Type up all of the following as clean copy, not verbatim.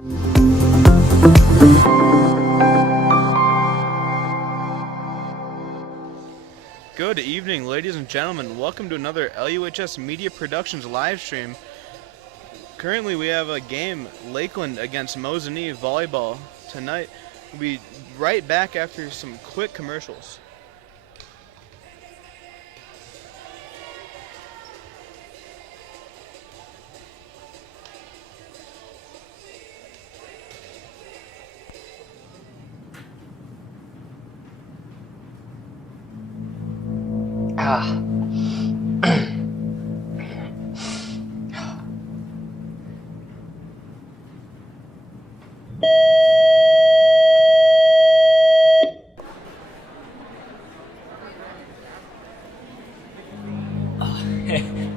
Good evening, ladies and gentlemen. Welcome to another LUHS Media Productions live stream. Currently, we have a game, Lakeland against Mosinee Volleyball. Tonight, we'll be right back after some quick commercials.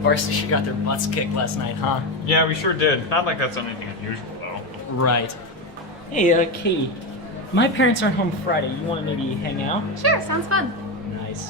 Varsity got their butts kicked last night, huh? Yeah, we sure did. Not like that's anything unusual, though. Right. Hey, Katie. My parents aren't home Friday. You want to maybe hang out? Sure, sounds fun. Nice.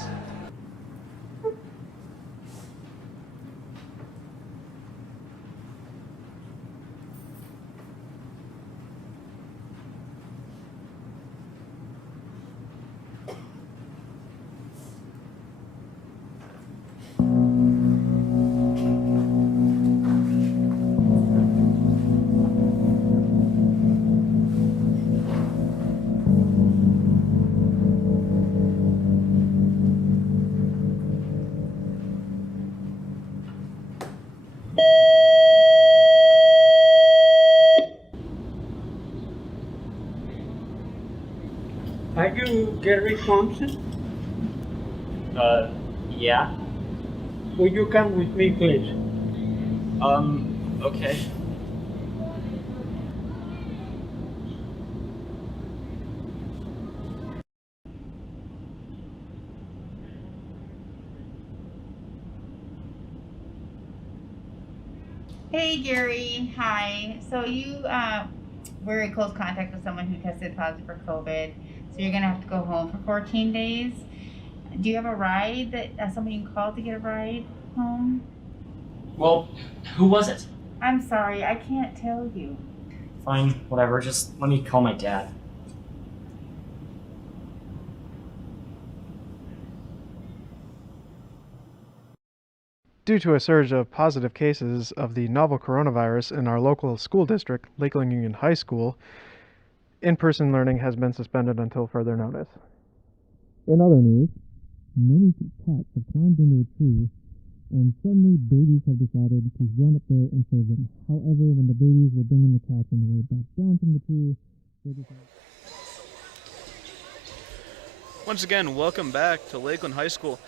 Are you Gary Thompson? Yeah. Will you come with me, please? Okay. Hey Gary, hi. So you were in close contact with someone who tested positive for COVID, so you're gonna have to go home for 14 days. Do you have a ride that someone you can call to get a ride home? Well, who was it? I'm sorry, I can't tell you. Fine, whatever. Just let me call my dad. Due to a surge of positive cases of the novel coronavirus in our local school district, Lakeland Union High School, in-person learning has been suspended until further notice. In other news, many cats have climbed into a tree, and suddenly babies have decided to run up there and save them. However, when the babies were bringing the cats on the way back down from the tree, they decided... Once again, welcome back to Lakeland High School.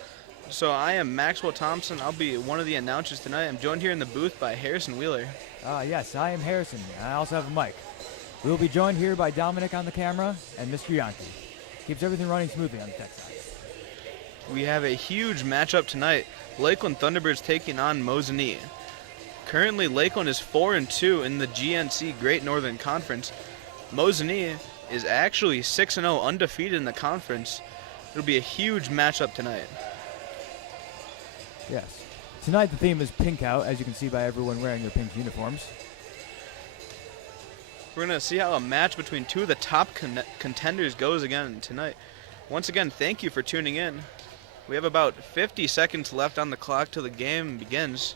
So I am Maxwell Thompson. I'll be one of the announcers tonight. I'm joined here in the booth by Harrison Wheeler. Yes, I am Harrison, and I also have a mic. We will be joined here by Dominic on the camera and Mr. Yankee. Keeps everything running smoothly on the tech side. We have a huge matchup tonight. Lakeland Thunderbirds taking on Mosinee. Currently, Lakeland is 4-2 in the GNC Great Northern Conference. Mosinee is actually 6-0 undefeated in the conference. It'll be a huge matchup tonight. Yes. Tonight the theme is pink out, as you can see by everyone wearing their pink uniforms. We're going to see how a match between two of the top contenders goes again tonight. Once again, thank you for tuning in. We have about 50 seconds left on the clock till the game begins.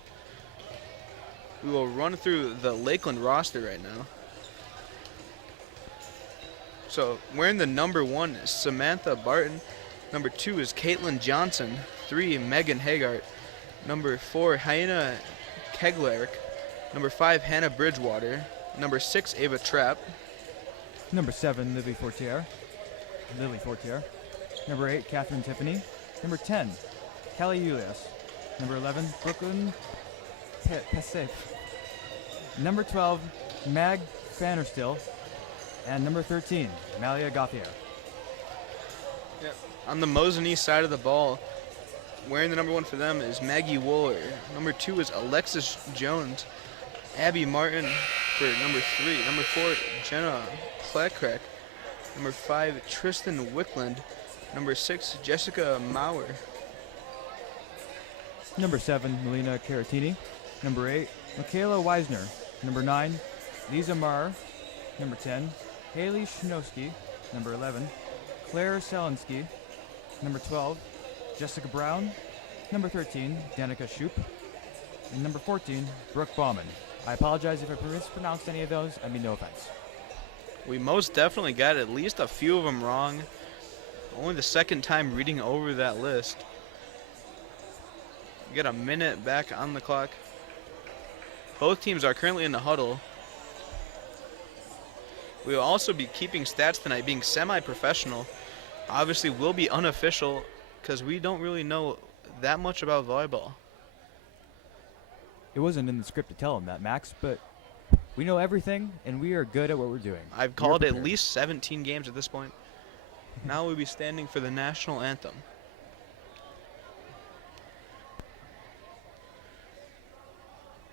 We will run through the Lakeland roster right now. So, wearing the number 1 is Samantha Barton. Number 2 is Caitlin Johnson. 3, Megan Hagart. Number 4, Hyena Keglerick. Number 5, Hannah Bridgewater. Number 6, Ava Trapp. Number 7, Lily Fortier. Number 8, Catherine Tiffany. Number 10, Kelly Julius. Number 11, Brooklyn Pesef. Number 12, Mag Fannerstill. And number 13, Malia Gauthier. Yep. On the Mosinee side of the ball, wearing the number 1 for them is Maggie Wooler. Number 2 is Alexis Jones. Abby Martin for number 3. Number 4, Jenna Klackrek. Number 5, Tristan Wickland. Number 6, Jessica Maurer. Number 7, Melina Caratini. Number 8, Michaela Weisner. Number 9, Lisa Marr. Number 10, Haley Schnowski. Number 11, Claire Selinsky. Number 12, Jessica Brown. Number 13, Danica Shoup. And number 14, Brooke Bauman. I apologize if I mispronounced any of those. I mean no offense. We most definitely got at least a few of them wrong. Only the second time reading over that list. We got a minute back on the clock. Both teams are currently in the huddle. We will also be keeping stats tonight, being semi-professional. Obviously, will be unofficial because we don't really know that much about volleyball. It wasn't in the script to tell them that, Max, but we know everything, and we are good at what we're doing. I've called at least 17 games at this point. Now we'll be standing for the national anthem.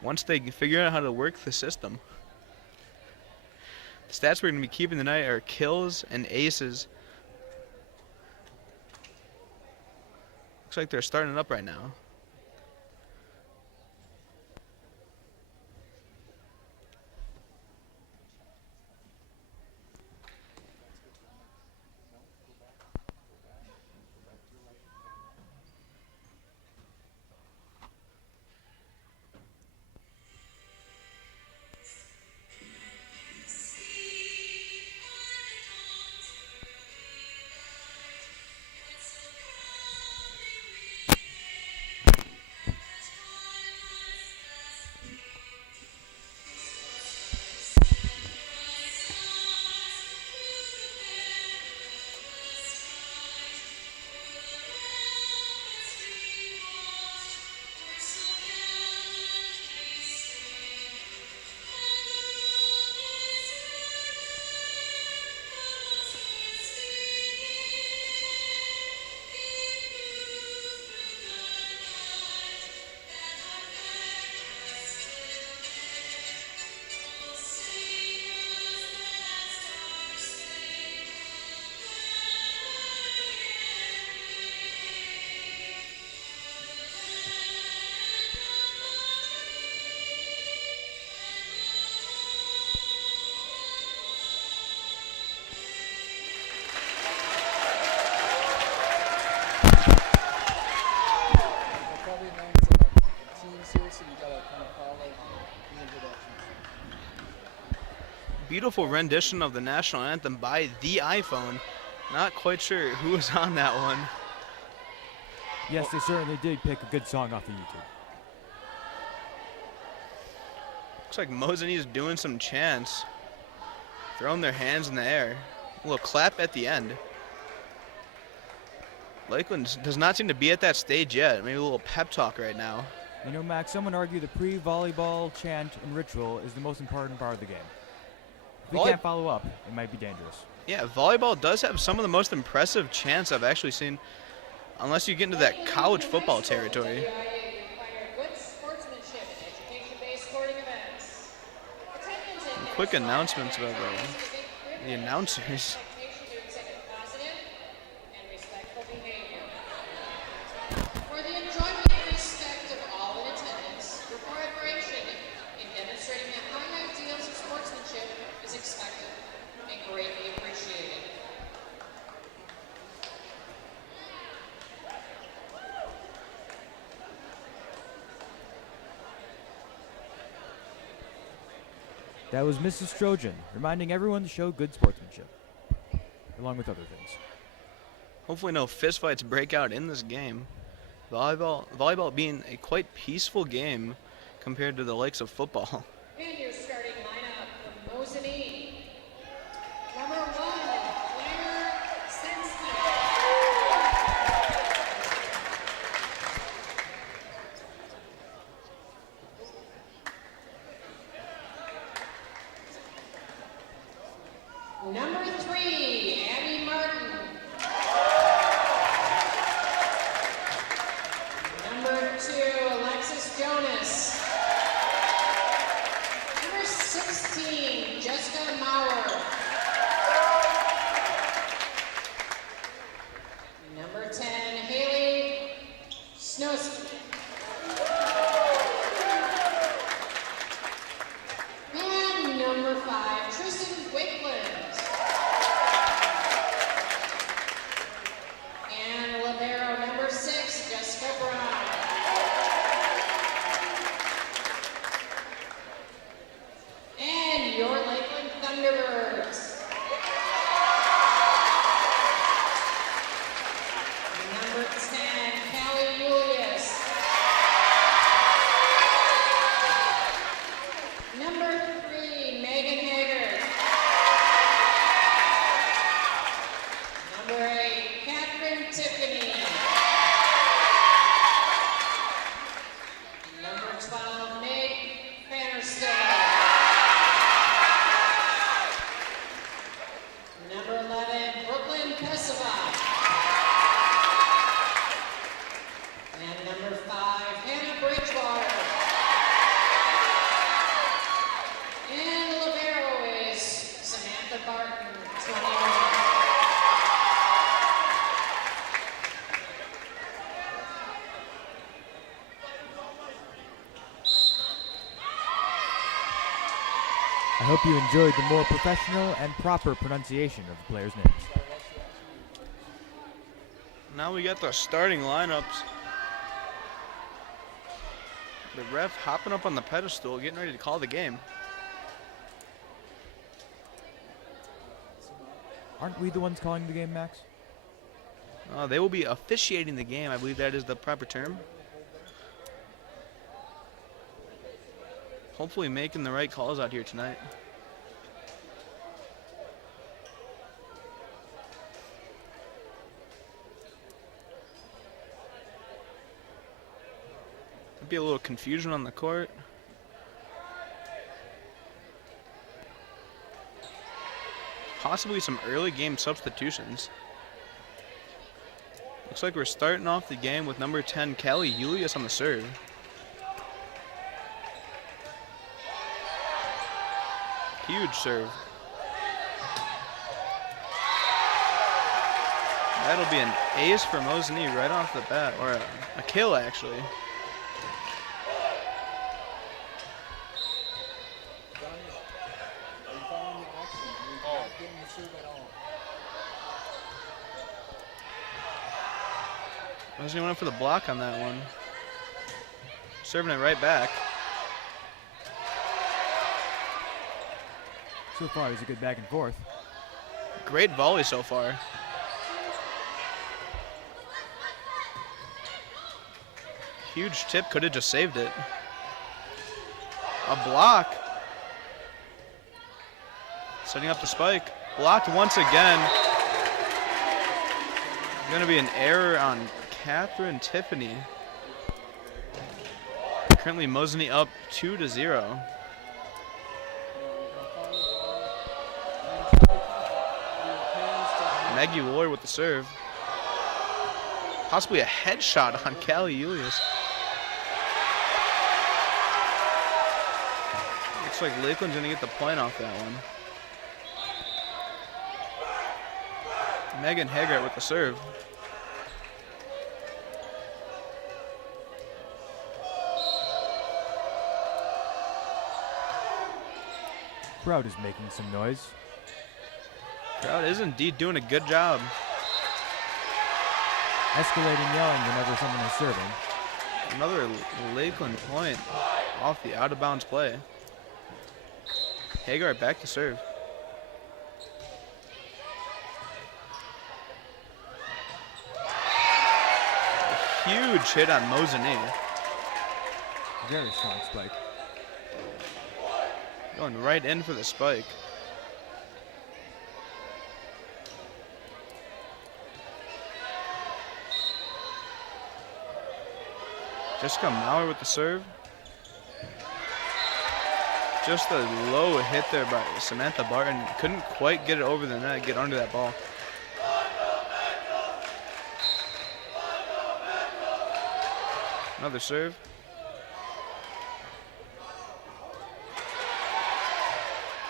Once they figure out how to work the system. The stats we're going to be keeping tonight are kills and aces. Looks like they're starting it up right now. Beautiful rendition of the national anthem by the iPhone. Not quite sure who was on that one. Yes, they certainly did pick a good song off of YouTube. Looks like Mosinee is doing some chants. Throwing their hands in the air. A little clap at the end. Lakeland does not seem to be at that stage yet. Maybe a little pep talk right now. You know, Max, some would argue the pre-volleyball chant and ritual is the most important part of the game. If we can't follow up, it might be dangerous. Yeah, volleyball does have some of the most impressive chants I've actually seen, unless you get into that college football territory. Quick announcements about the announcers. For the enjoyment and respect of all in attendance, your cooperation in demonstrating the high ideals of sportsmanship is expected and greatly appreciated. That was Mrs. Trojan, reminding everyone to show good sportsmanship, along with other things. Hopefully no fistfights break out in this game. Volleyball being a quite peaceful game compared to the likes of football. And your starting lineup for Mosinee. Number 1, Claire Selinsky. Number 3, Abby Martin. Number 2, Alexis Jonas. I hope you enjoyed the more professional and proper pronunciation of the players' names. Now we got the starting lineups. The ref hopping up on the pedestal, getting ready to call the game. Aren't we the ones calling the game, Max? They will be officiating the game. I believe that is the proper term. Hopefully making the right calls out here tonight. Be a little confusion on the court. Possibly some early game substitutions. Looks like we're starting off the game with number 10, LUHS on the serve. Huge serve. That'll be an ace for Mosinee right off the bat, or a kill actually. Mosinee went for the block on that one. Serving it right back. So far, it's a good back and forth. Great volley so far. Huge tip, could have just saved it. A block. Setting up the spike. Blocked once again. Going to be an error on Catherine Tiffany. Currently Mosinee up 2-0. Maggie Wooler with the serve. Possibly a headshot on LUHS. Looks like Lakeland's gonna get the point off that one. Megan Haggart with the serve. Crowd is making some noise. Crowd is indeed doing a good job. Escalating yelling whenever someone is serving. Another Lakeland point off the out of bounds play. Hagar back to serve. A huge hit on Mosinee. Very strong spike. Going right in for the spike. Jessica Maurer with the serve. Just a low hit there by Samantha Barton. Couldn't quite get it over the net, get under that ball. Another serve.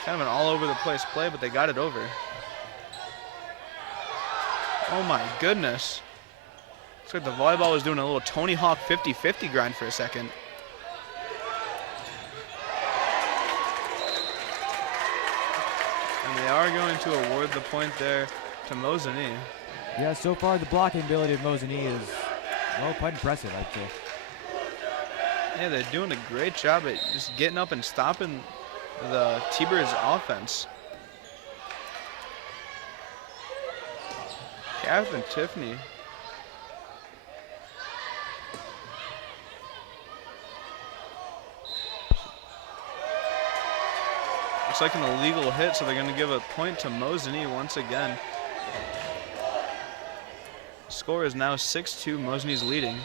Kind of an all over the place play, but they got it over. Oh my goodness. Looks like the volleyball was doing a little Tony Hawk 50-50 grind for a second. And they are going to award the point there to Mosinee. Yeah, so far the blocking ability of Mosinee is, well, quite impressive, I'd say. Yeah, they're doing a great job at just getting up and stopping the T-Birds offense. Catherine Tiffany. Looks like an illegal hit, so they're going to give a point to Mosinee once again. Score is now 6-2. Mosinee's leading.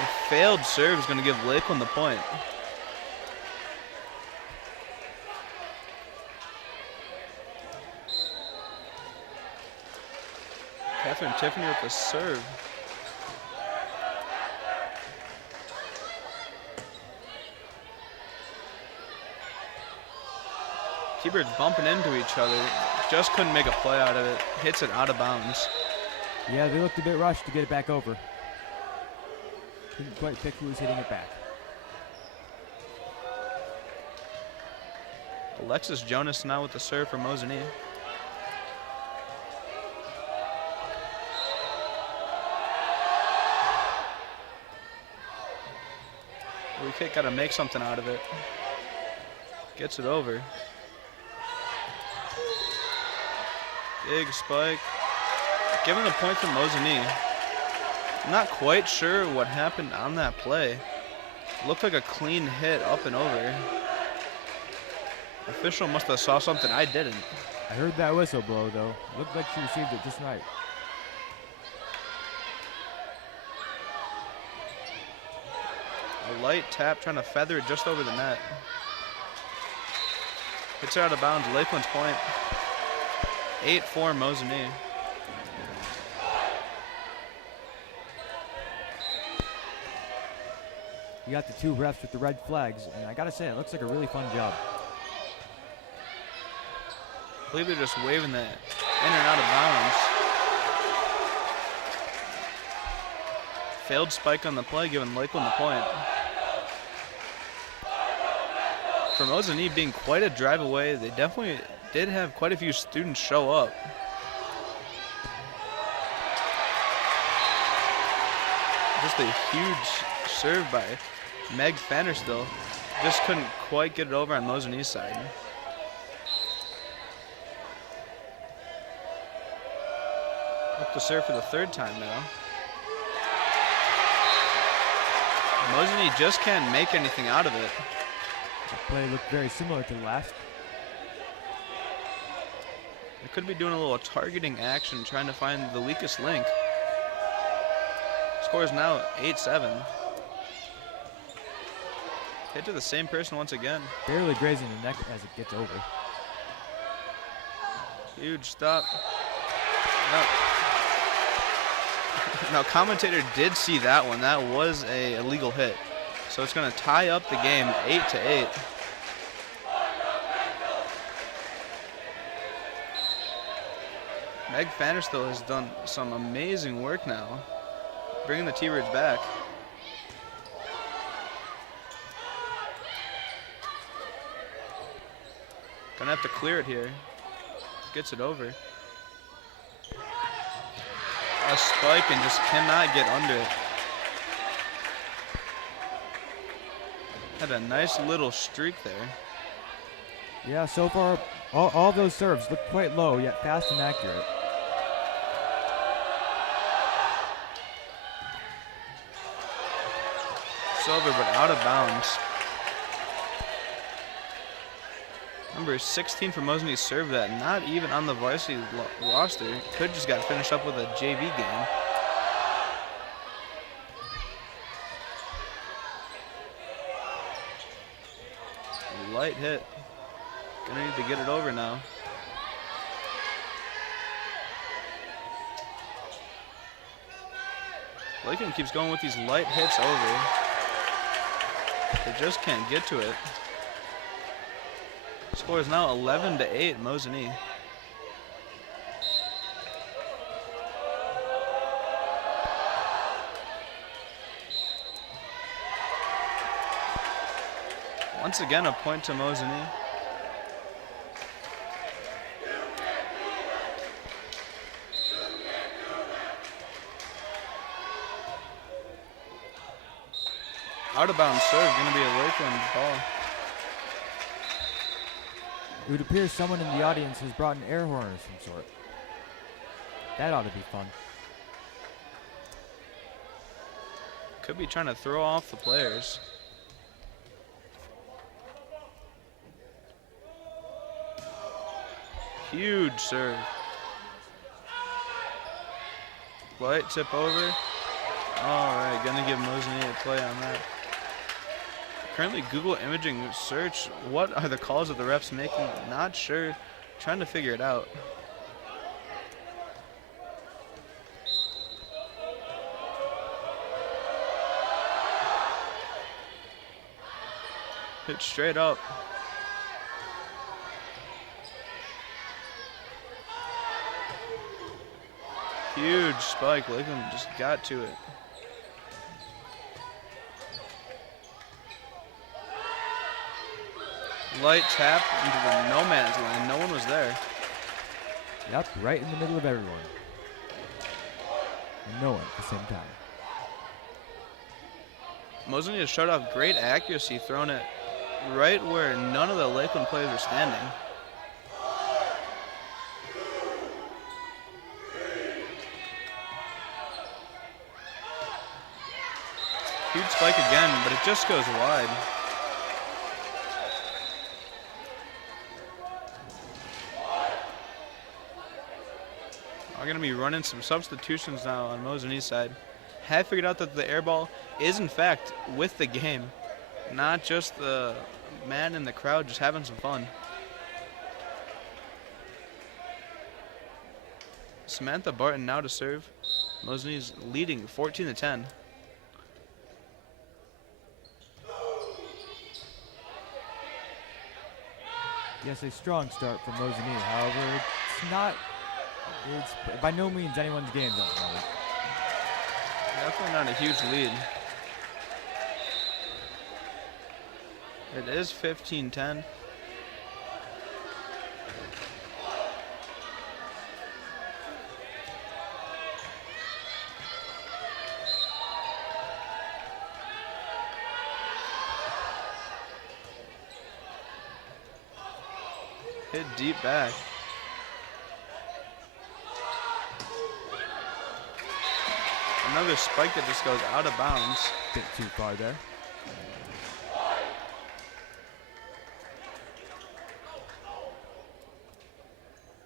A failed serve is going to give Lakeland the point. Catherine Tiffany with the serve. T-Birds bumping into each other. Just couldn't make a play out of it. Hits it out of bounds. Yeah, they looked a bit rushed to get it back over. Couldn't quite pick who was hitting it back. Alexis Jonas now with the serve for Mosinee. We got to make something out of it. Gets it over. Big spike. Giving the point to Mosinee. I'm not quite sure what happened on that play. Looked like a clean hit up and over. Official must have saw something I didn't. I heard that whistle blow, though. Looked like she received it just right. A light tap trying to feather it just over the net. Hits it out of bounds. Lakeland's point. 8-4 Mosinee. You got the two refs with the red flags, and I gotta say, it looks like a really fun job. I believe they're just waving that in and out of bounds. Failed spike on the play, giving Lakeland the point. For Mosinee being quite a drive away, they definitely did have quite a few students show up. Just a huge serve by Meg Fannerstill. Just couldn't quite get it over on Mosinee's side. Up to serve for the third time now. Mosinee just can't make anything out of it. The play looked very similar to the last. They could be doing a little targeting action, trying to find the weakest link. Score is now 8-7. Hit to the same person once again. Barely grazing the neck as it gets over. Huge stop. No. Now, commentator did see that one. That was a illegal hit. So it's going to tie up the game 8-8. Meg Fannerstill has done some amazing work now, bringing the T-Birds back. Gonna have to clear it here. Gets it over. A spike and just cannot get under it. Had a nice little streak there. Yeah, so far, all those serves look quite low, yet fast and accurate. Silver, but out of bounds. Number 16 for Mosinee served that, not even on the varsity roster. Could just got finished up with a JV game. Light hit. Gonna need to get it over now. Lakeland keeps going with these light hits over. They just can't get to it. Score is now 11-8, Mosinee. Once again, a point to Mosinee. Out of bounds serve, going to be a Lakeland ball. It would appear someone in the audience has brought an air horn of some sort. That ought to be fun. Could be trying to throw off the players. Huge serve. Light tip over. All right, gonna give Mosinee a play on that. Currently Google imaging search. What are the calls that the refs making? Not sure. Trying to figure it out. Hit straight up. Huge spike. Lakeland just got to it. Light tap into the no man's land. No one was there. Yep, right in the middle of everyone. And no one at the same time. Mosinee has showed off great accuracy, throwing it right where none of the Lakeland players are standing. Huge spike again, but it just goes wide. We're going to be running some substitutions now on Mosinee's side. Have figured out that the air ball is, in fact, with the game, not just the man in the crowd just having some fun. Samantha Barton now to serve. Mosinee's leading 14-10. Yes, a strong start from Mosinee. However, it's by no means anyone's game at the moment. Definitely not a huge lead. It is 15-10. Hit deep back. Another spike that just goes out of bounds. Bit too far there.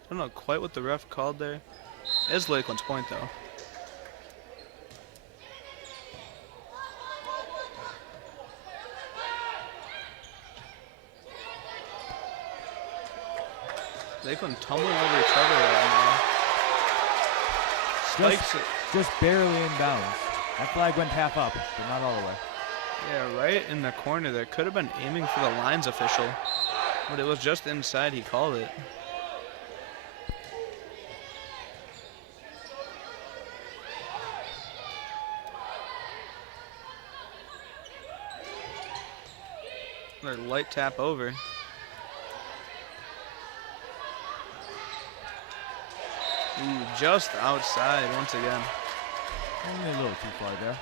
I don't know quite what the ref called there. It is Lakeland's point though. Lakeland tumbling over each other right now. Spikes it. Just barely in bounds. That flag went half up, but not all the way. Yeah, right in the corner there. Could have been aiming for the lines official, but it was just inside. He called it. Another light tap over. Ooh, just outside once again. Only a little too far there.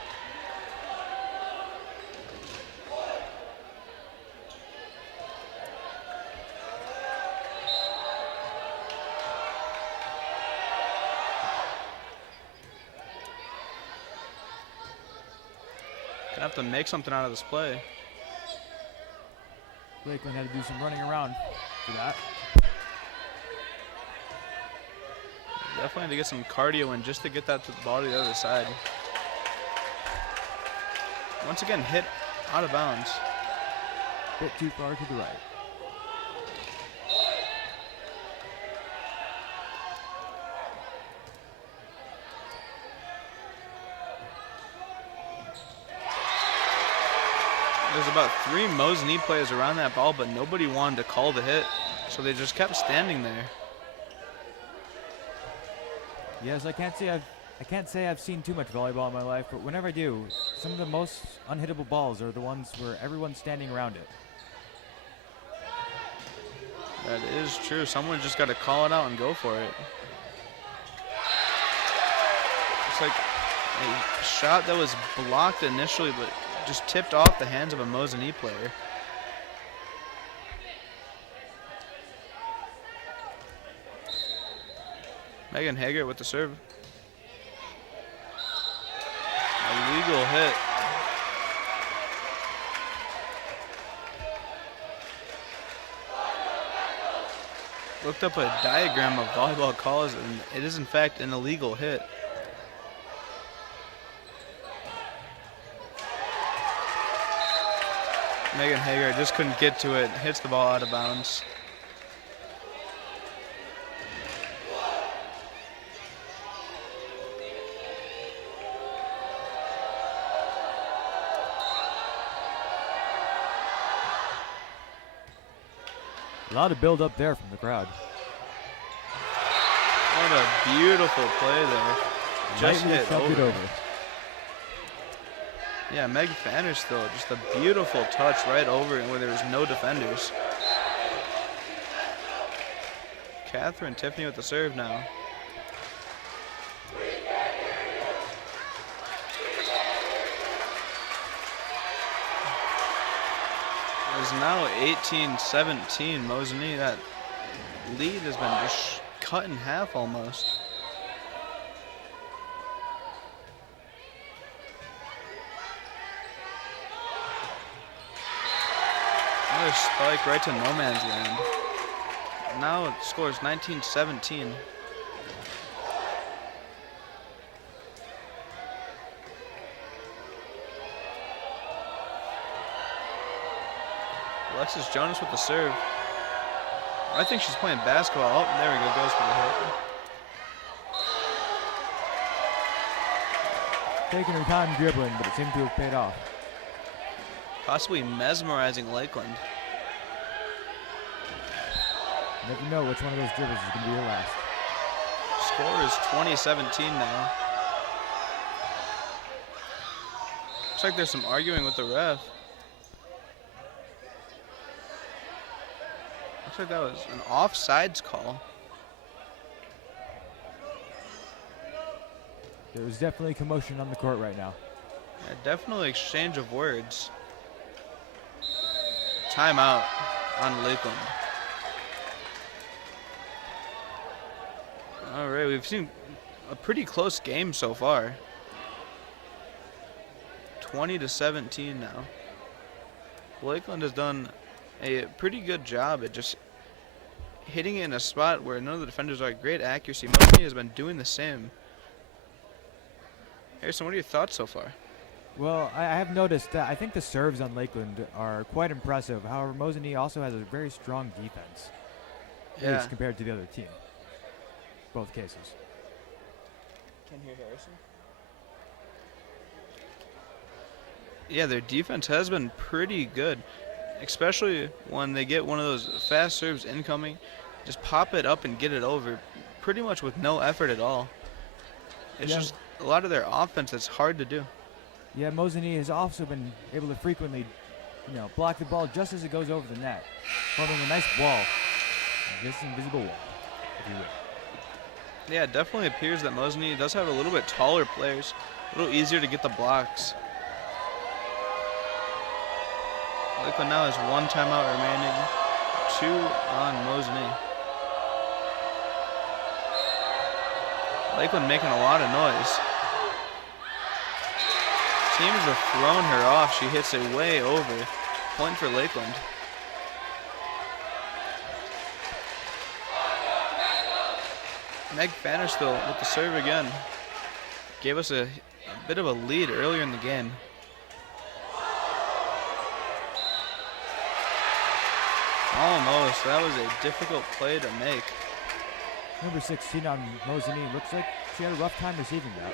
Gonna have to make something out of this play. Lakeland had to do some running around for that. Definitely had to get some cardio in just to get that to the ball to the other side. Once again, hit out of bounds. Bit too far to the right. There's about 3 Mosinee players around that ball, but nobody wanted to call the hit, so they just kept standing there. Yes, I can't say I've seen too much volleyball in my life, but whenever I do, some of the most unhittable balls are the ones where everyone's standing around it. That is true. Someone just got to call it out and go for it. It's like a shot that was blocked initially, but just tipped off the hands of a Mosinee player. Megan Hager with the serve. A legal hit. Looked up a diagram of volleyball calls, and it is in fact an illegal hit. Megan Hager just couldn't get to it, hits the ball out of bounds. A lot of build up there from the crowd. What a beautiful play there. Just Lightly hit shoved it over. Yeah, Meg Fanner still, just a beautiful touch right over it where there was no defenders. Catherine Tiffany with the serve now. It is now 18-17. Mosinee, that lead has been just cut in half almost. Another spike right to no man's land. Now it scores 19-17. Alexis Jonas with the serve. I think she's playing basketball. Oh, there we go, goes for the hit. Taking her time dribbling, but it seemed to have paid off. Possibly mesmerizing Lakeland. Never know which one of those dribbles is going to be your last. Score is 20-17 now. Looks like there's some arguing with the ref. Looks like that was an offsides call. There was definitely commotion on the court right now. Yeah, definitely exchange of words. Timeout on Lakeland. All right, we've seen a pretty close game so far. 20-17 now. Lakeland has done a pretty good job at just hitting it in a spot where none of the defenders are at great accuracy. Mosinee has been doing the same. Harrison, what are your thoughts so far? Well, I have noticed that I think the serves on Lakeland are quite impressive. However, Mosinee also has a very strong defense, at least compared to the other team. Both cases. Can hear Harrison. Yeah, their defense has been pretty good, especially when they get one of those fast serves incoming. Just pop it up and get it over, pretty much with no effort at all. It's just a lot of their offense that's hard to do. Yeah, Mosinee has also been able to frequently, block the ball just as it goes over the net, forming a nice wall, this invisible wall, if you will. Yeah, it definitely appears that Mosinee does have a little bit taller players, a little easier to get the blocks. Lakeland now has one timeout remaining, 2 on Mosinee. Lakeland making a lot of noise. Teams have thrown her off. She hits it way over. Point for Lakeland. Meg Fannersville with the serve again. Gave us a bit of a lead earlier in the game. Almost. That was a difficult play to make. Number 16 on Mosinee. Looks like she had a rough time receiving that.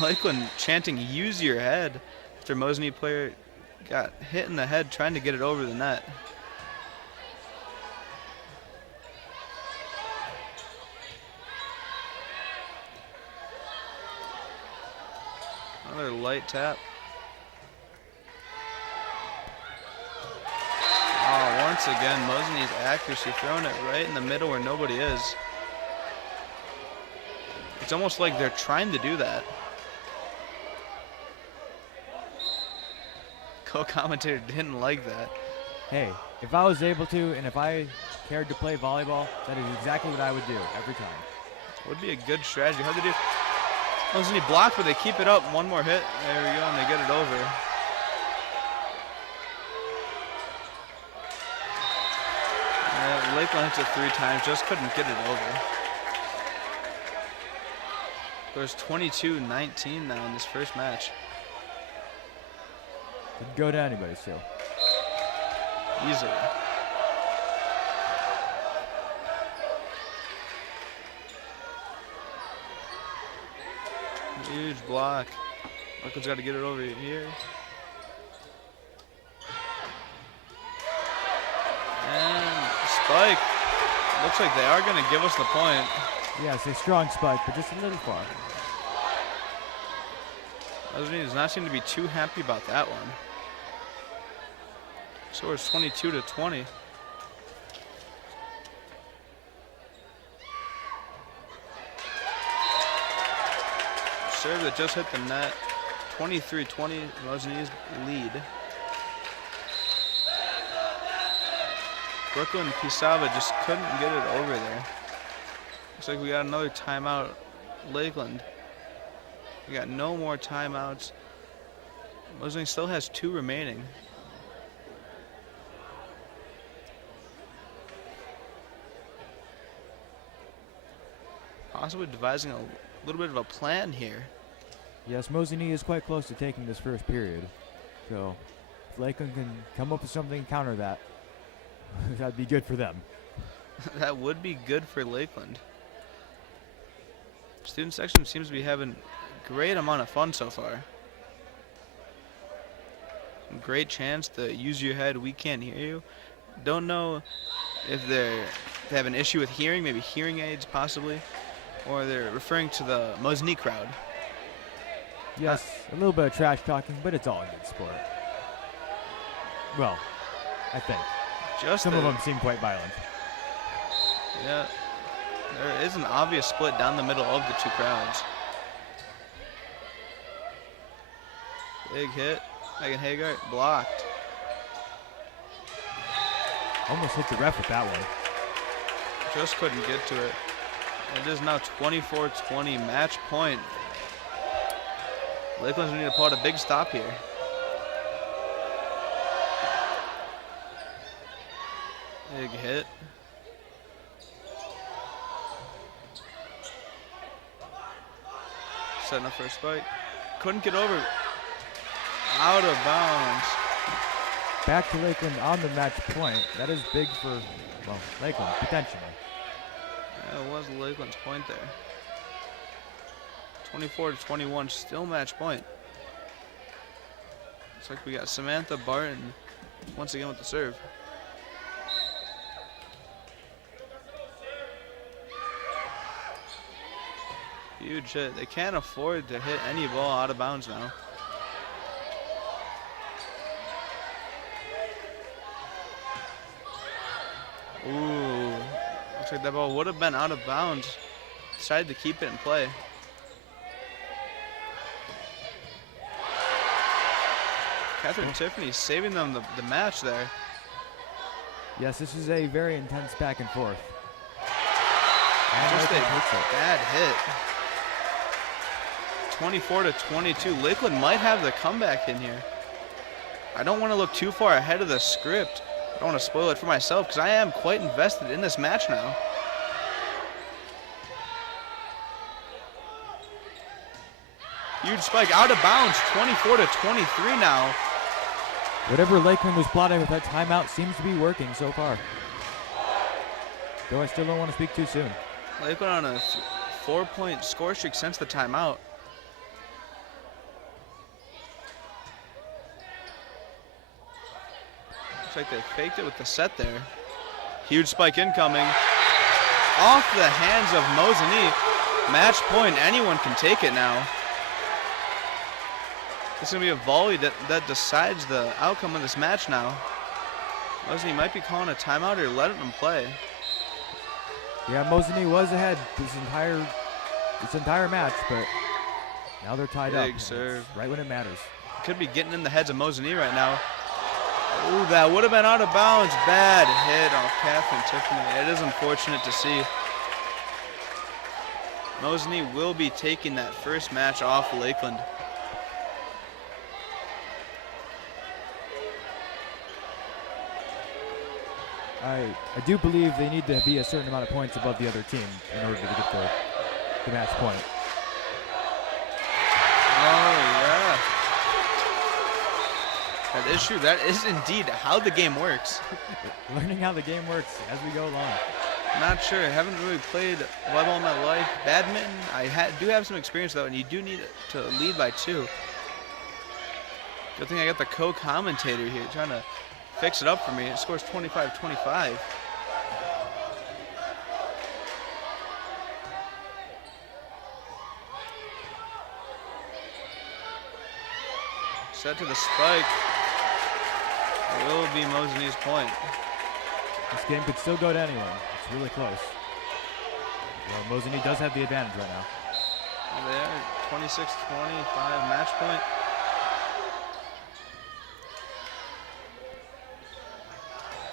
Lakeland chanting, use your head, after Mosinee player got hit in the head trying to get it over the net. Another light tap. Oh, once again, Mosinee's accuracy, throwing it right in the middle where nobody is. It's almost like they're trying to do that. Co-commentator didn't like that. Hey, if I was able to, and if I cared to play volleyball, that is exactly what I would do every time. Would be a good strategy. How'd they do? Mosinee blocked, but they keep it up. One more hit. There we go, and they get it over. Lakeland hits it 3 times, just couldn't get it over. There's 22-19 now in this first match. Could go to anybody still. Easily. Huge block. Lakeland's got to get it over here. And spike. Looks like they are going to give us the point. Yeah, it's a strong spike, but just a little far. Mosinee does not seem to be too happy about that one. So it's 22-20. serve that just hit the net. 23-20, Mosinee's lead. Brooklyn Pisava just couldn't get it over there. Looks like we got another timeout, Lakeland. We got no more timeouts. Mosinee still has 2 remaining. Possibly devising a little bit of a plan here. Yes, Mosinee is quite close to taking this first period. So if Lakeland can come up with something to counter that, that'd be good for them. That would be good for Lakeland. Student section seems to be having a great amount of fun so far. Great chance to use your head. We can't hear you. Don't know if they have an issue with hearing, maybe hearing aids possibly, or they're referring to the Mosinee crowd. Yes, a little bit of trash talking, but it's all in good sport. Well, I think. Some of them seem quite violent. Yeah, there is an obvious split down the middle of the 2 crowds. Big hit. Megan Hagar blocked. Almost hit the ref with that one. Just couldn't get to it. It is now 24-20 match point. Lakeland's need to pull out a big stop here. Big hit. Setting up for a spike. Couldn't get over. Out of bounds. Back to Lakeland on the match point. That is big for, well, Lakeland, potentially. Yeah, it was Lakeland's point there. 24-21, still match point. Looks like we got Samantha Barton once again with the serve. Huge hit. They can't afford to hit any ball out of bounds now. Ooh, looks like that ball would have been out of bounds. Decided to keep it in play. Catherine Tiffany saving them the match there. Yes, this is a very intense back and forth. Just a bad hit. 24-22. Lakeland might have the comeback in here. I don't want to look too far ahead of the script. I don't want to spoil it for myself because I am quite invested in this match now. Huge spike out of bounds, 24-23 now. Whatever Lakeland was plotting with that timeout seems to be working so far. Though I still don't want to speak too soon. Lakeland on a 4-point score streak since the timeout. Looks like they faked it with the set there. Huge spike incoming. Off the hands of Mosinee. Match point, anyone can take it now. This is going to be a volley that decides the outcome of this match now. Mosinee might be calling a timeout or letting them play. Yeah, Mosinee was ahead this entire match, but now they're tied up. Big serve. Right when it matters. Could be getting in the heads of Mosinee right now. Ooh, that would have been out of bounds. Bad hit off Catherine Tiffany. It is unfortunate to see. Mosinee will be taking that first match off Lakeland. I do believe they need to be a certain amount of points above the other team in order to get the match point. Oh, yeah. That is indeed how the game works. Learning how the game works as we go along. Not sure. I haven't really played volleyball in my life. Badminton, I do have some experience though, and you do need to lead by 2. Good thing I got the co-commentator here trying to fix it up for me. It scores 25-25. Set to the spike. It will be Mosinee's point. This game could still go to anyone. It's really close. Well, Mosinee does have the advantage right now. And they are 26-25 match point.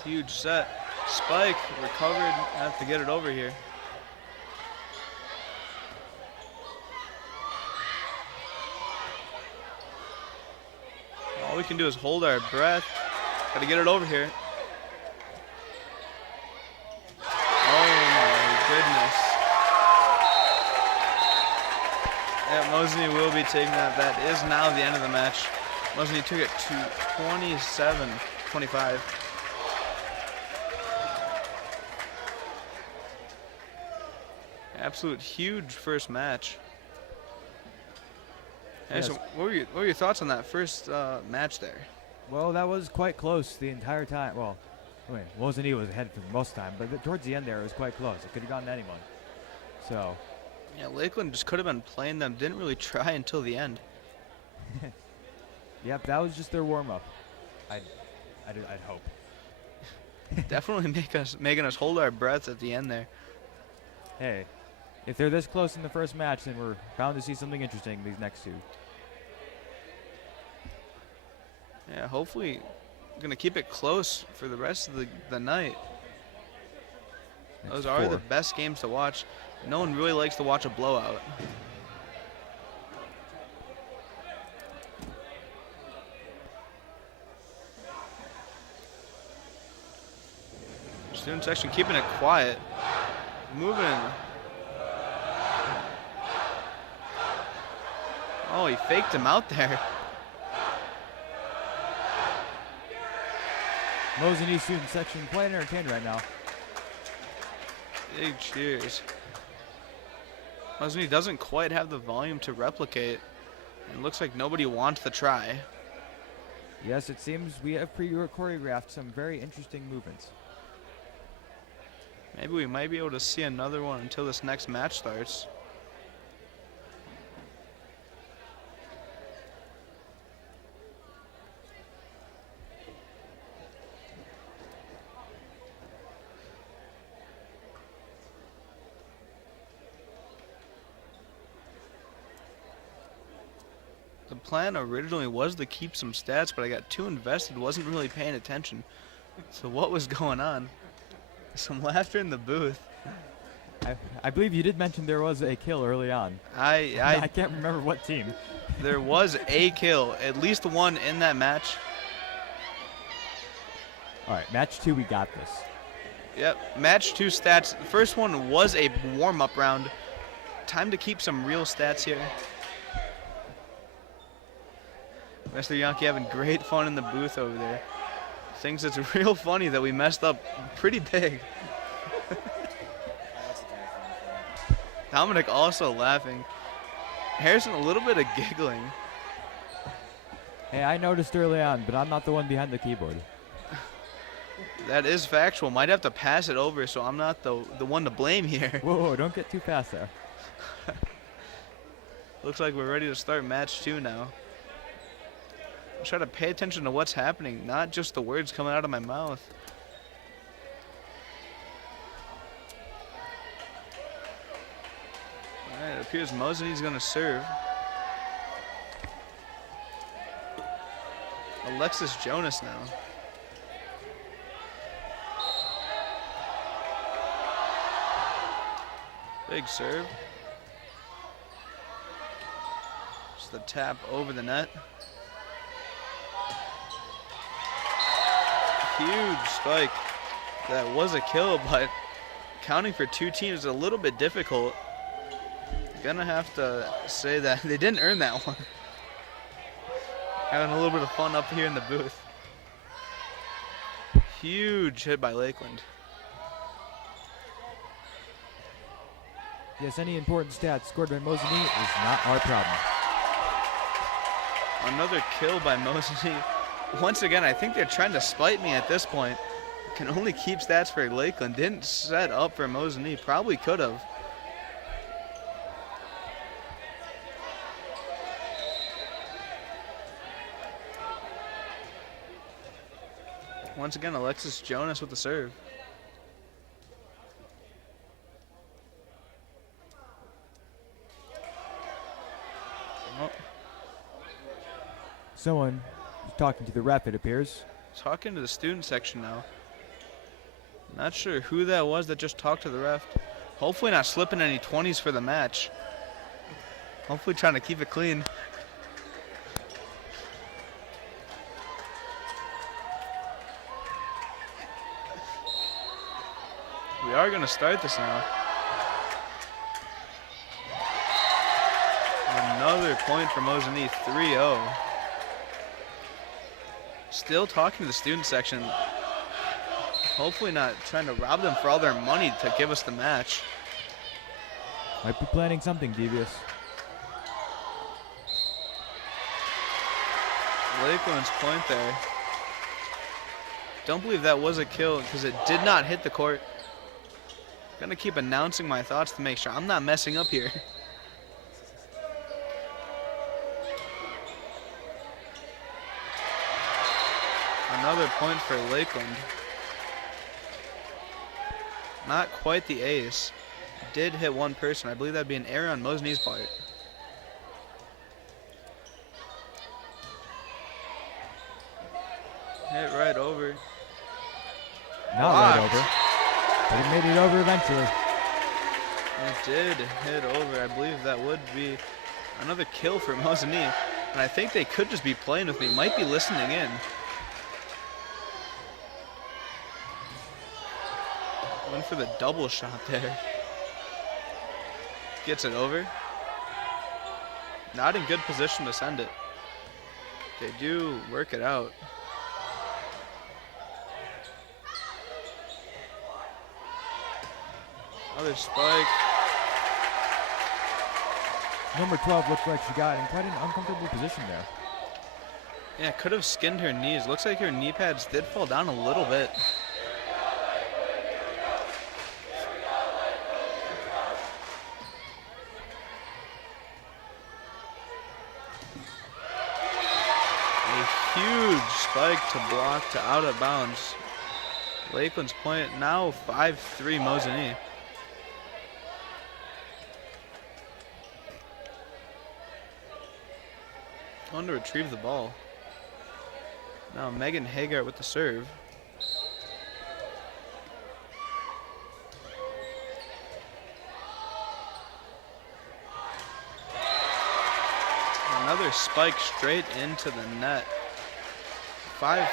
Huge set. Spike recovered. Have to get it over here. All we can do is hold our breath. Got to get it over here. Oh my goodness. Yeah, Mosinee will be taking that. That is now the end of the match. Mosinee took it to 27-25. Absolute huge first match. Hey, Yes. so what were your thoughts on that first match there? Well, that was quite close the entire time. Well, wait, Mosinee was ahead for most of the time, but towards the end there, it was quite close. It could have gone to anyone. So, Yeah, Lakeland just could have been playing them. Didn't really try until the end. yep, that was just their warm-up. I'd hope. Definitely making us hold our breaths at the end there. Hey, if they're this close in the first match, then we're bound to see something interesting these next two. Yeah, hopefully gonna keep it close for the rest of the night. Next Those are the four. best games to watch. No one really likes to watch a blowout. Student section keeping it quiet. Moving. Oh, he faked him out there. Mosinee student section quite entertained right now. Big cheers. Mosinee doesn't quite have the volume to replicate. It looks like nobody wants to try. Yes, it seems we have choreographed some very interesting movements. Maybe we might be able to see another one until this next match starts. The plan originally was to keep some stats, but I got too invested, wasn't really paying attention. So what was going on? Some laughter in the booth. I believe you did mention there was a kill early on. I I can't remember what team. there was a kill, at least one in that match. All right, match 2, we got this. Yep, match 2 stats. The first one was a warm-up round. Time to keep some real stats here. Mr. Yankee having great fun in the booth over there. Thinks it's real funny that we messed up pretty big. Dominic also laughing. Harrison a little bit of giggling. Hey, I noticed early on, but I'm not the one behind the keyboard. That is factual. Might have to pass it over, so I'm not the one to blame here. Whoa, don't get too fast there. Looks like we're ready to start match 2 now. Try to pay attention to what's happening, not just the words coming out of my mouth. Alright, it appears Mosinee's gonna serve. Alexis Jonas now. Big serve. Just the tap over the net. Huge spike. That was a kill, but counting for 2 teams is a little bit difficult. Gonna have to say that they didn't earn that one. Having a little bit of fun up here in the booth. Huge hit by Lakeland. Yes, any important stats scored by Mosinee is not our problem. Another kill by Mosinee. Once again, I think they're trying to spite me at this point. Can only keep stats for Lakeland. Didn't set up for Mosinee. Probably could have. Once again, Alexis Jonas with the serve. Oh, Someone is talking to the ref, it appears. talking to the student section now. Not sure who that was that just talked to the ref. Hopefully not slipping any 20s for the match. Hopefully trying to keep it clean. We are going to start this now. Another point for Mosinee, 3-0. Still talking to the student section. Hopefully not trying to rob them for all their money to give us the match. Might be planning something devious. Lakeland's point there. Don't believe that was a kill because it did not hit the court. Gonna keep announcing my thoughts to make sure I'm not messing up here. Another point for Lakeland. Not quite the ace. Did hit one person. I believe that'd be an error on Mosinee's part. Hit right over. Not right over. But it made it over eventually. It did hit over. I believe that would be another kill for Mosinee. And I think they could just be playing with me. Might be listening in. Went for the double shot there. Gets it over. Not in good position to send it. They do work it out. Another spike. Number 12 looks like she got in quite an uncomfortable position there. Yeah, could have skinned her knees. Looks like her knee pads did fall down a little bit. A huge spike to block to out of bounds. Lakeland's point now 5-3 Mosinee. On to retrieve the ball. Now Megan Hagar with the serve. Another spike straight into the net. 5-4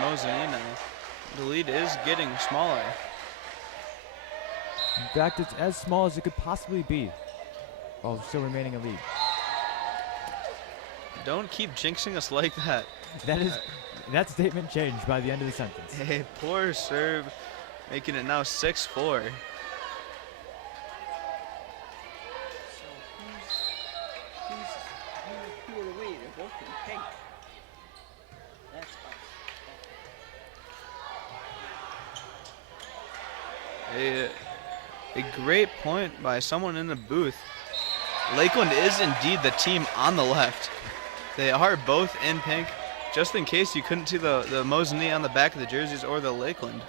Mosinee now. The lead is getting smaller. In fact, it's as small as it could possibly be, while still remaining a lead. Don't keep jinxing us like that. That statement changed by the end of the sentence. A poor serve, making it now 6-4. A great point by someone in the booth. Lakeland is indeed the team on the left. They are both in pink, just in case you couldn't see the Mosinee on the back of the jerseys or the Lakeland.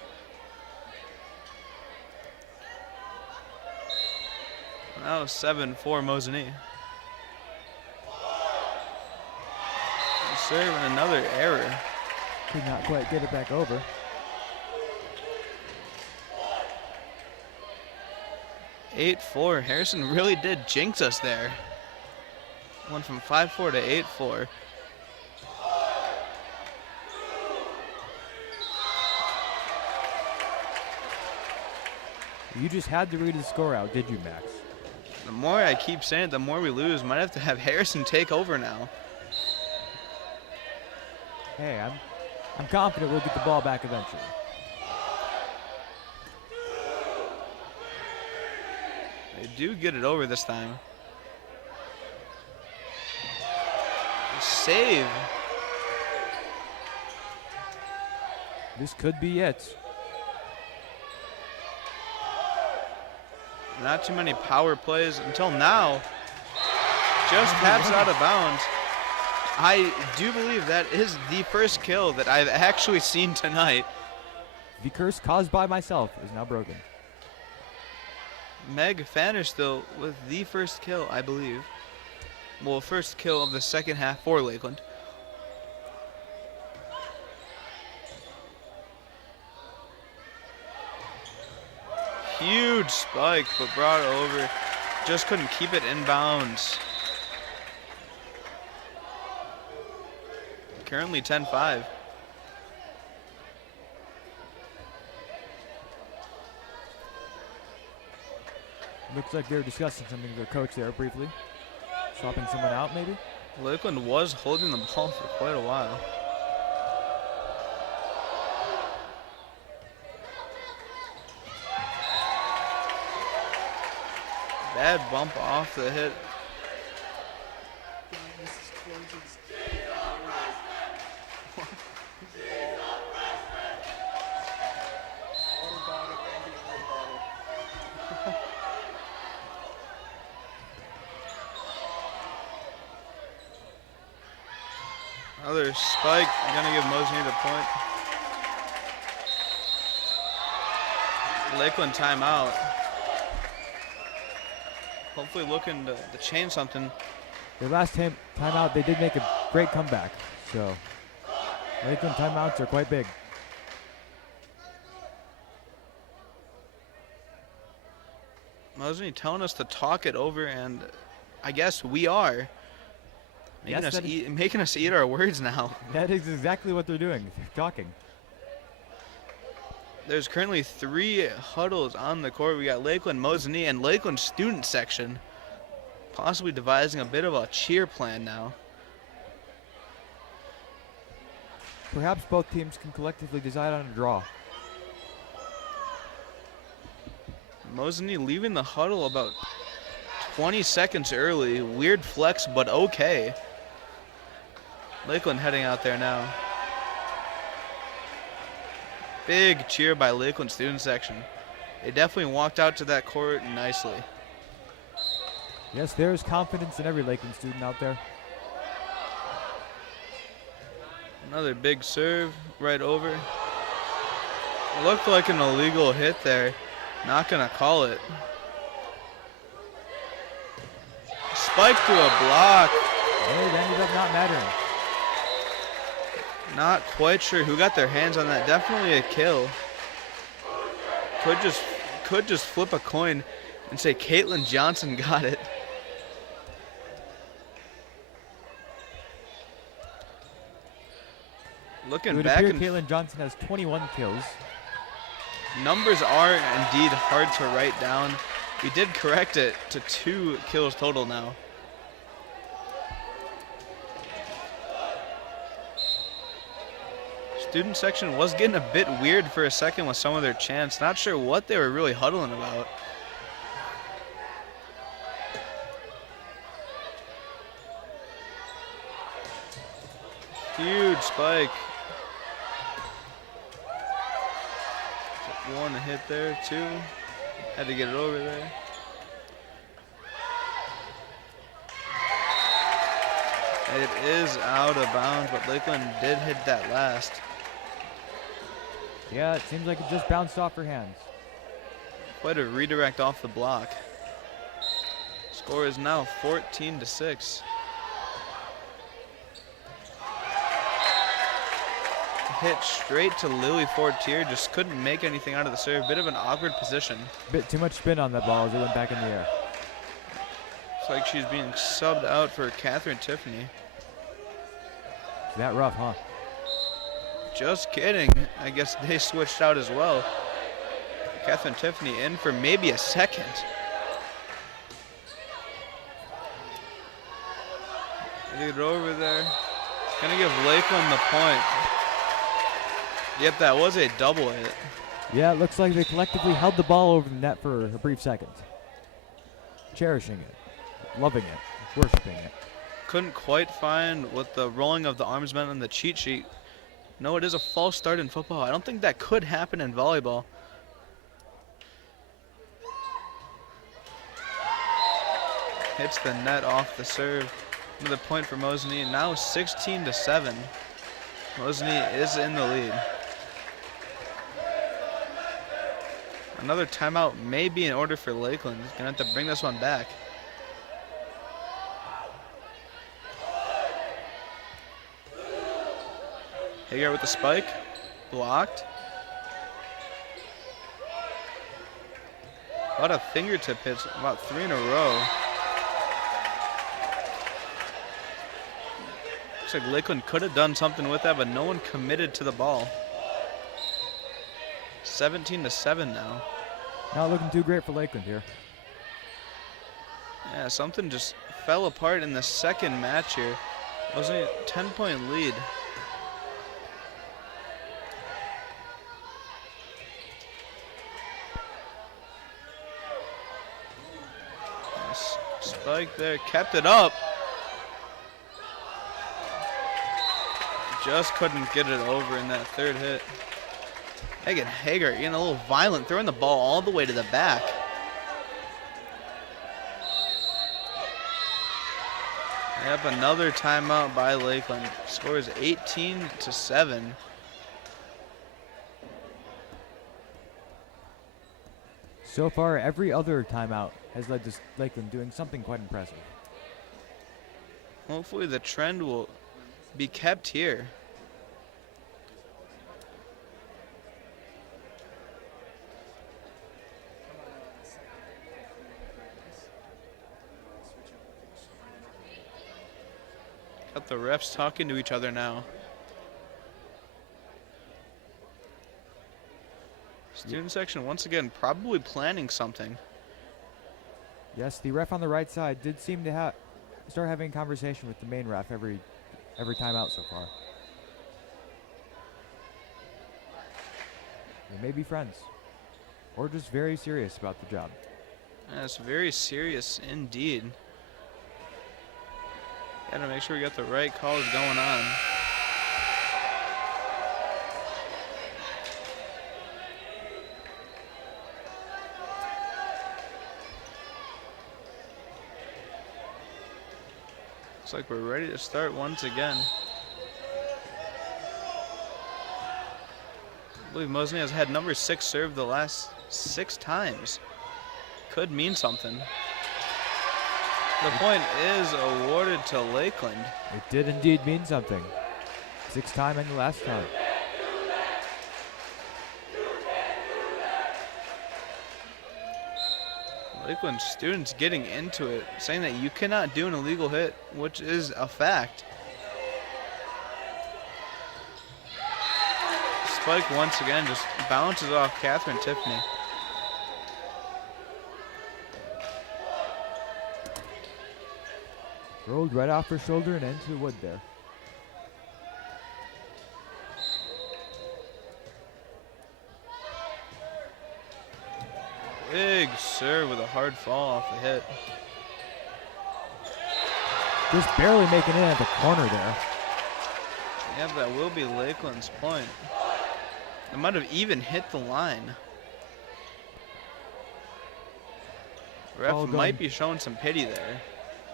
Now 7-4 Mosinee. Serve and another error. Could not quite get it back over. 8-4. Harrison really did jinx us there. Went from 5-4 to 8-4. You just had to read the score out, did you, Max? The more I keep saying it, the more we lose. Might have to have Harrison take over now. Hey, I'm confident we'll get the ball back eventually. They do get it over this time. Save. This could be it. Not too many power plays until now. Just taps out of bounds. I do believe that is the first kill that I've actually seen tonight. The curse caused by myself is now broken. Meg Fanner still with the first kill, I believe. Well, first kill of the second half for Lakeland. Huge spike, but brought it over. Just couldn't keep it in bounds. Currently 10-5. Looks like they're discussing something with their coach there briefly. Swapping someone out, maybe? Lakeland was holding the ball for quite a while. Bad bump off the hit. Another spike, gonna give Mosinee the point. Lakeland timeout. Hopefully looking to change something. Their last timeout, they did make a great comeback. So, Lakeland timeouts are quite big. Mosinee telling us to talk it over, and I guess we are. Making us eat our words now. That is exactly what they're doing. They're talking. There's currently 3 huddles on the court. We got Lakeland, Mosinee, and Lakeland student section. Possibly devising a bit of a cheer plan now. Perhaps both teams can collectively decide on a draw. Mosinee leaving the huddle about 20 seconds early. Weird flex, but okay. Lakeland heading out there now. Big cheer by Lakeland student section. They definitely walked out to that court nicely. Yes, there's confidence in every Lakeland student out there. Another big serve right over. Looked like an illegal hit there. Not gonna call it. Spike to a block. Hey, it ended up not mattering. Not quite sure who got their hands on that. Definitely a kill. Could just flip a coin and say Caitlin Johnson got it. Looking back, and Caitlin Johnson has 21 kills. Numbers are indeed hard to write down. We did correct it to 2 kills total now. Student section was getting a bit weird for a second with some of their chants. Not sure what they were really huddling about. Huge spike. One hit there, 2. Had to get it over there. It is out of bounds, but Lakeland did hit that last. Yeah, it seems like it just bounced off her hands. Quite a redirect off the block. Score is now 14-6. Hit straight to Lily Fortier, just couldn't make anything out of the serve. Bit of an awkward position. Bit too much spin on that ball as it went back in the air. Looks like she's being subbed out for Catherine Tiffany. That rough, huh? Just kidding. I guess they switched out as well. Catherine Tiffany in for maybe a second. Get it over there. Gonna give Lakeland the point. Yep, that was a double hit. Yeah, it looks like they collectively held the ball over the net for a brief second. Cherishing it, loving it, worshiping it. Couldn't quite find what the rolling of the arms meant on the cheat sheet. No, it is a false start in football. I don't think that could happen in volleyball. Hits the net off the serve. Another point for Mosinee. Now 16-7. Mosinee is in the lead. Another timeout may be in order for Lakeland. He's gonna have to bring this one back. Hagar with the spike. Blocked. A lot of fingertip hits, about 3 in a row. Looks like Lakeland could have done something with that, but no one committed to the ball. 17-7 now. Not looking too great for Lakeland here. Yeah, something just fell apart in the second match here. It was a 10-point lead. Nice spike there, kept it up. Just couldn't get it over in that third hit. Megan Hager getting a little violent, throwing the ball all the way to the back. Yep, another timeout by Lakeland. Score is 18-7. So far, every other timeout has led to Lakeland doing something quite impressive. Hopefully the trend will be kept here. Got the refs talking to each other now. Student section once again probably planning something. Yes, the ref on the right side did seem to start having a conversation with the main ref every timeout so far. They may be friends, or just very serious about the job. That's very serious indeed. Gotta make sure we got the right calls going on. Looks like we're ready to start once again. I believe Mosinee has had number 6 serve the last 6 times. Could mean something. The point is awarded to Lakeland. It did indeed mean something. 6th time and the last time. Lakeland students getting into it, saying that you cannot do an illegal hit, which is a fact. Spike once again just bounces off Catherine Tiffany. Rolled right off her shoulder and into the wood there. Big serve with a hard fall off the hit. Just barely making it at the corner there. Yeah, but that will be Lakeland's point. It might have even hit the line. Ref Ball might going. be showing some pity there.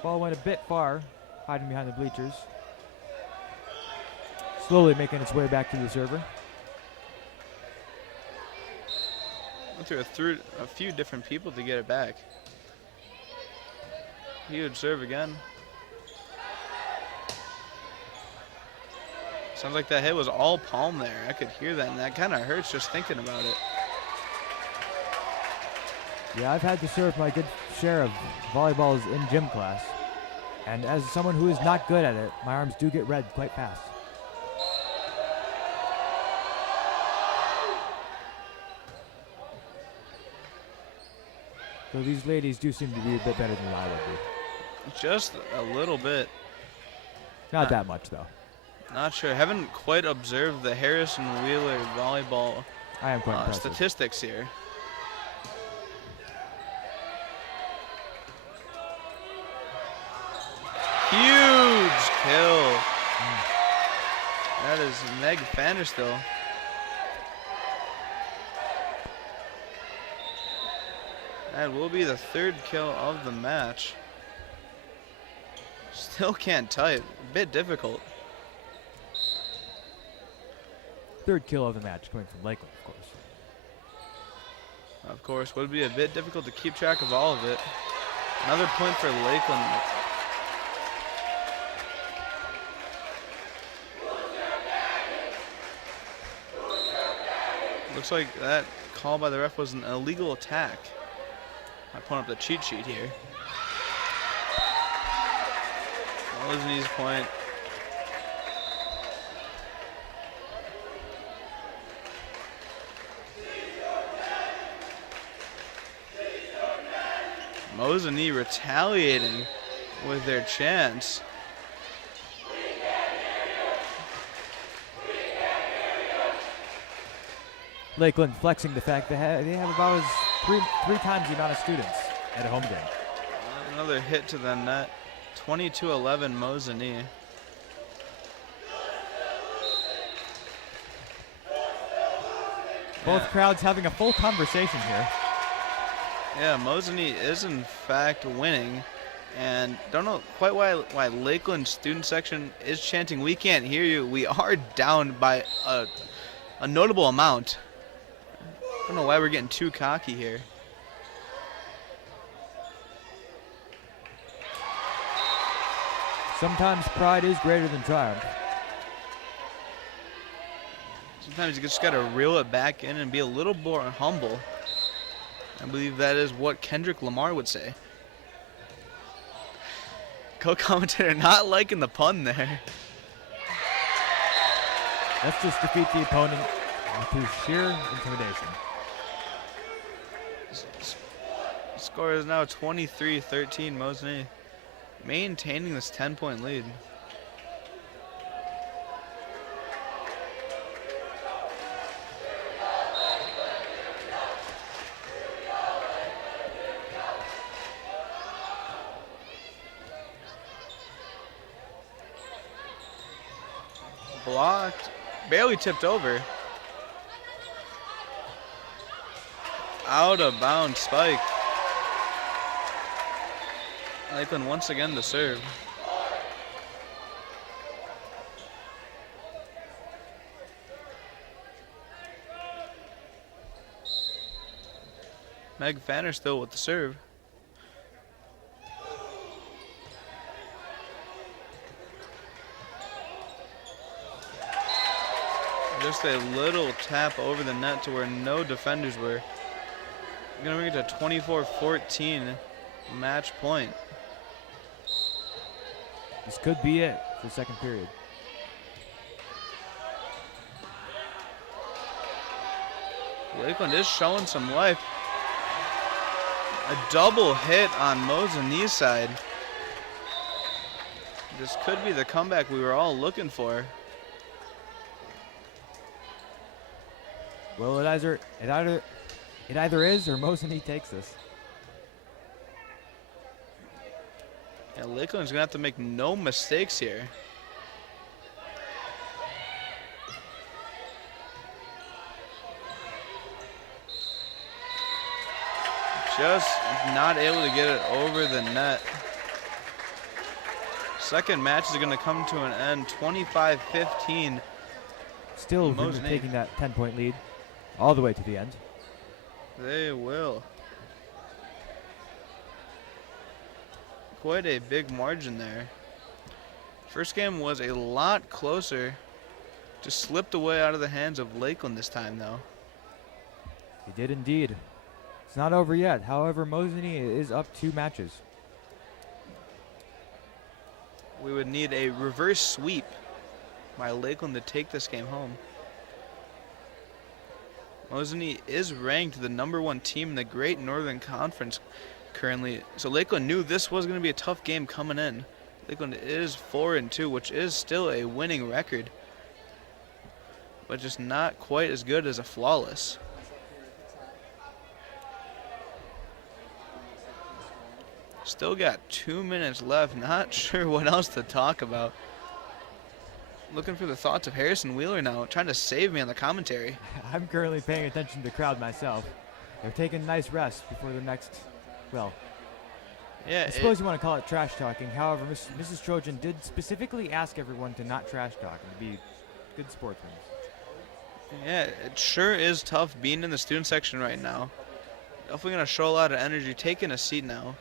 Ball went a bit far, hiding behind the bleachers. Slowly making its way back to the server. Went through a few different people to get it back. Huge serve again. Sounds like that hit was all palm there. I could hear that, and that kind of hurts just thinking about it. Yeah, I've had to serve my good share of volleyballs in gym class. And as someone who is not good at it, my arms do get red quite fast. So these ladies do seem to be a bit better than I would be. Just a little bit. Not that much, though. Not sure. Haven't quite observed the Harrison Wheeler volleyball I am quite impressed. statistics here. Huge kill. That is Meg Fannerstill. That will be the 3rd kill of the match. Still can't type. A bit difficult. 3rd kill of the match coming from Lakeland, of course. Of course, would be a bit difficult to keep track of all of it. Another point for Lakeland. Looks like that call by the ref was an illegal attack. I'm pulling up the cheat sheet here. Mosinee's point. Mosinee retaliating with their chants. Lakeland flexing the fact that they have about as three times the amount of students at a home game. Another hit to the net. 22-11 Mosinee. Both crowds having a full conversation here. Yeah, Mosinee is in fact winning, and don't know quite why Lakeland student section is chanting, "We can't hear you." We are down by a notable amount. Don't know why we're getting too cocky here. Sometimes pride is greater than triumph. Sometimes you just gotta reel it back in and be a little more humble. I believe that is what Kendrick Lamar would say. Co-commentator not liking the pun there. Let's just defeat the opponent through sheer intimidation. Score is now 23-13 Mosinee, maintaining this 10-point lead. Blocked, barely tipped over. Out of bounds spike. Lakeland once again to serve. Meg Fanner still with the serve. Just a little tap over the net to where no defenders were. Gonna bring it to 24-14, match point. This could be it for the second period. Lakeland is showing some life. A double hit on Mosinee's side. This could be the comeback we were all looking for. Well, it either is or Mosinee takes this. Yeah, Lakeland's gonna have to make no mistakes here. Just not able to get it over the net. Second match is gonna come to an end, 25-15. Still Mosinee taking that 10-point lead all the way to the end. They will. Quite a big margin there. First game was a lot closer. Just slipped away out of the hands of Lakeland this time, though. He did indeed. It's not over yet. However, Mosinee is up 2 matches. We would need a reverse sweep by Lakeland to take this game home. Mosinee is ranked the #1 team in the Great Northern Conference currently, so Lakeland knew this was going to be a tough game coming in. Lakeland is 4-2, which is still a winning record, but just not quite as good as a flawless. Still got 2 minutes left. Not sure what else to talk about. Looking for the thoughts of Harrison Wheeler now, trying to save me on the commentary. I'm currently paying attention to the crowd myself. They're taking a nice rest before the next, well, Yeah, I suppose you want to call it trash talking. However, Mrs. Trojan did specifically ask everyone to not trash talk and to be good sportsmen. Yeah, it sure is tough being in the student section right now. Definitely going to show a lot of energy, taking a seat now.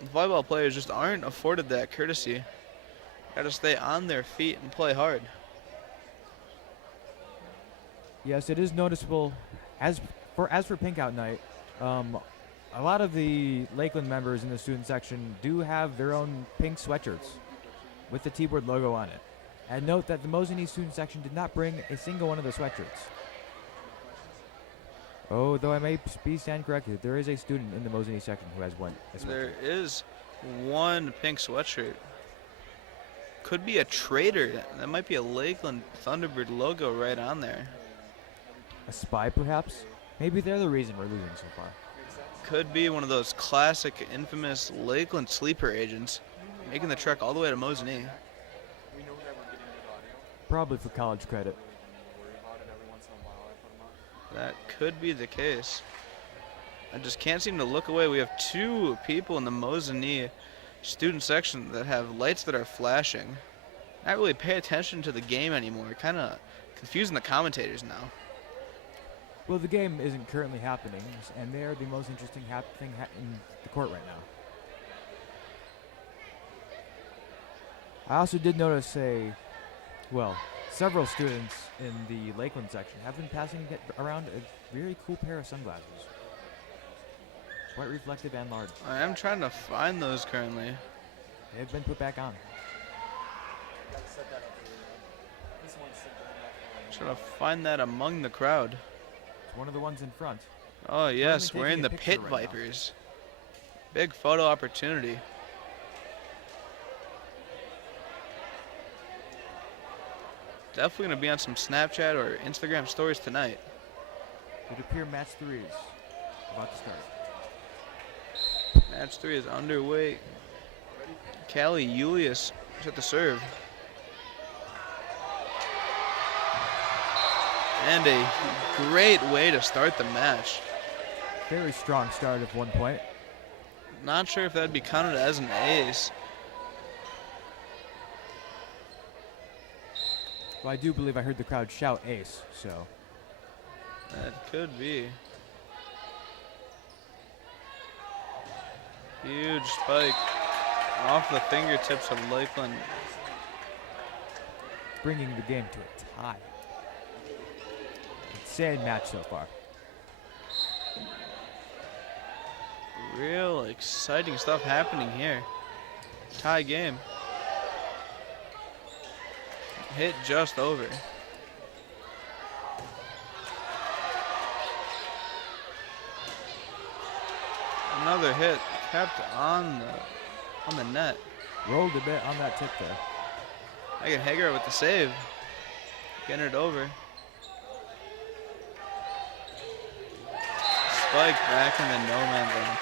The volleyball players just aren't afforded that courtesy. Got to stay on their feet and play hard. Yes, it is noticeable. As for Pink Out Night, a lot of the Lakeland members in the student section do have their own pink sweatshirts with the T-Board logo on it. And note that the Mosinee student section did not bring a single one of the sweatshirts. Oh, though I may be stand corrected, there is a student in the Mosinee section who has one. There is one pink sweatshirt. Could be a trader. That might be a Lakeland Thunderbird logo right on there. A spy, perhaps? Maybe they're the reason we're losing so far. Could be one of those classic, infamous Lakeland sleeper agents making the trek all the way to Mosinee. Probably for college credit. That could be the case. I just can't seem to look away. We have two people in the Mosinee student section that have lights that are flashing. Not really pay attention to the game anymore. Kind of confusing the commentators now. Well, the game isn't currently happening, and they're the most interesting thing in the court right now. I also did notice several students in the Lakeland section have been passing around a very cool pair of sunglasses. Quite reflective and large. I am trying to find those currently. They've been put back on. Trying to find that among the crowd. It's one of the ones in front. Oh yes, Currently wearing taking the a picture Pit right now. Vipers. Big photo opportunity. Definitely going to be on some Snapchat or Instagram stories tonight. It would appear match 3 is about to start. Match 3 is underway. Callie Julius is at the serve. And a great way to start the match. Very strong start at one point. Not sure if that would be counted as an ace. Well, I do believe I heard the crowd shout ace, so. That could be. Huge spike off the fingertips of Lakeland. Bringing the game to a tie. Insane match so far. Real exciting stuff happening here. Tie game. Hit just over. Another hit kept on the net. Rolled a bit on that tip there. Megan Hager with the save. Getting it over. Spike back in the no man's land.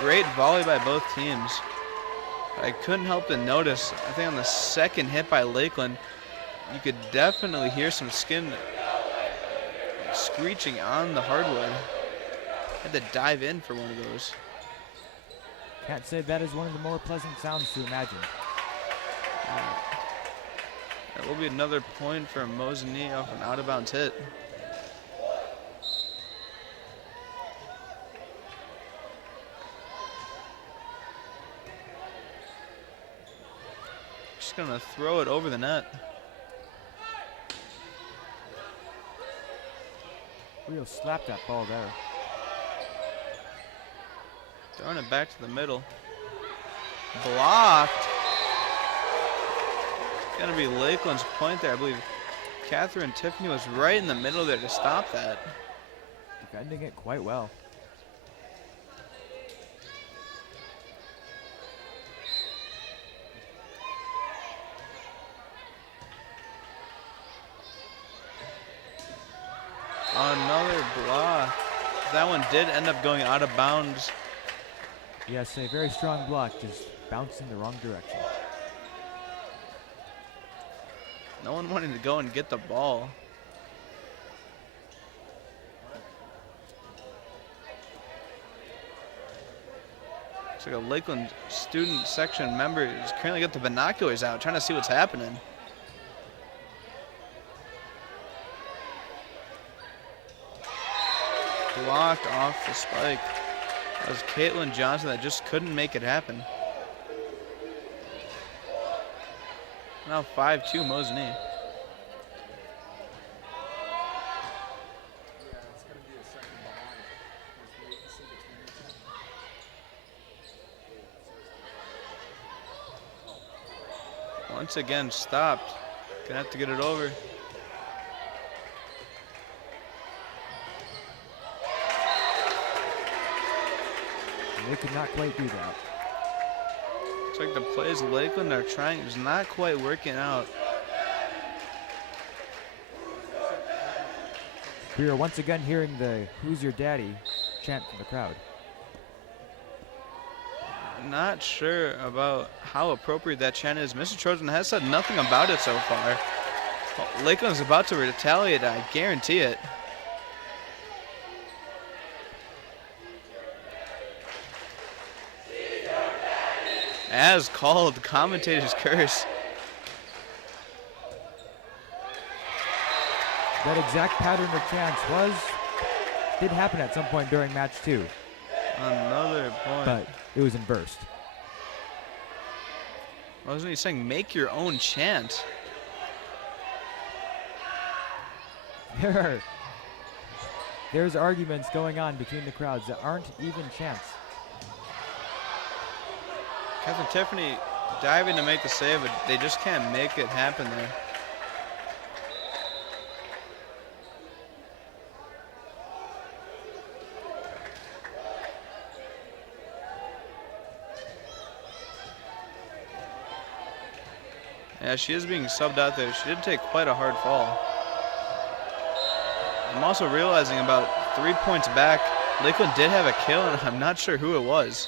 Great volley by both teams. I couldn't help to notice, I think on the second hit by Lakeland, you could definitely hear some skin screeching on the hardwood. Had to dive in for one of those. Can't say that is one of the more pleasant sounds to imagine. That will be another point for Mosinee off an out-of-bounds hit. Just gonna throw it over the net. Rio slapped that ball there. Throwing it back to the middle. Blocked. It's gonna be Lakeland's point there. I believe Catherine Tiffany was right in the middle there to stop that. Defending it quite well. Another block. That one did end up going out of bounds. Yes, a very strong block, just bounced in the wrong direction. No one wanting to go and get the ball. Looks like a Lakeland student section member is currently got the binoculars out trying to see what's happening. Blocked off the spike. That was Caitlin Johnson that just couldn't make it happen. Now 5-2 Mosinee. Once again, stopped. Gonna have to get it over. They could not quite do that. Looks like the plays Lakeland are trying is not quite working out. We are once again hearing the "Who's Your Daddy" chant from the crowd. Not sure about how appropriate that chant is. Mr. Trojan has said nothing about it so far. Well, Lakeland's about to retaliate, I guarantee it. As called, commentator's curse. That exact pattern of chants did happen at some point during match 2. Another point. But it was inversed. Wasn't he saying make your own chant? There's arguments going on between the crowds that aren't even chants. Captain Tiffany diving to make the save, but they just can't make it happen there. Yeah, she is being subbed out there. She did take quite a hard fall. I'm also realizing about 3 points back, Lakeland did have a kill, and I'm not sure who it was.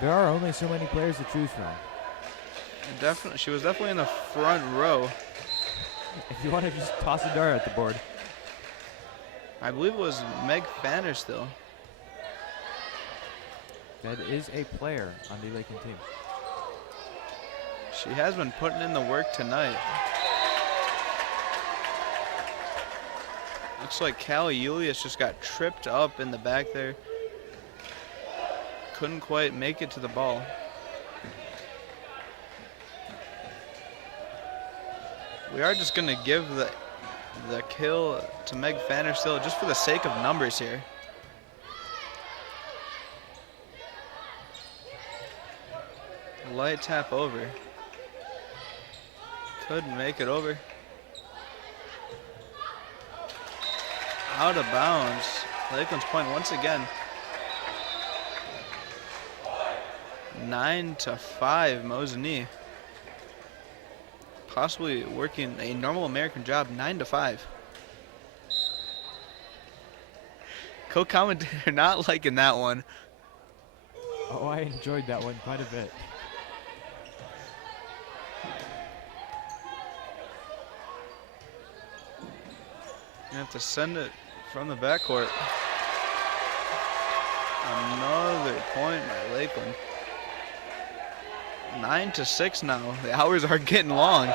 There are only so many players to choose from. Definitely, she was definitely in the front row. If you want to just toss a dart at the board. I believe it was Meg Fanner still. That is a player on the Lakeland team. She has been putting in the work tonight. Looks like Callie Julius just got tripped up in the back there. Couldn't quite make it to the ball. We are just gonna give the kill to Meg Fanner still, just for the sake of numbers here. Light tap over. Couldn't make it over. Out of bounds. Lakeland's point once again. 9-5 Mosinee. Possibly working a normal American job, 9-5. Co-commentator not liking that one. Oh, I enjoyed that one quite a bit. You have to send it from the backcourt. Another point by Lakeland. 9-6 now. The hours are getting long.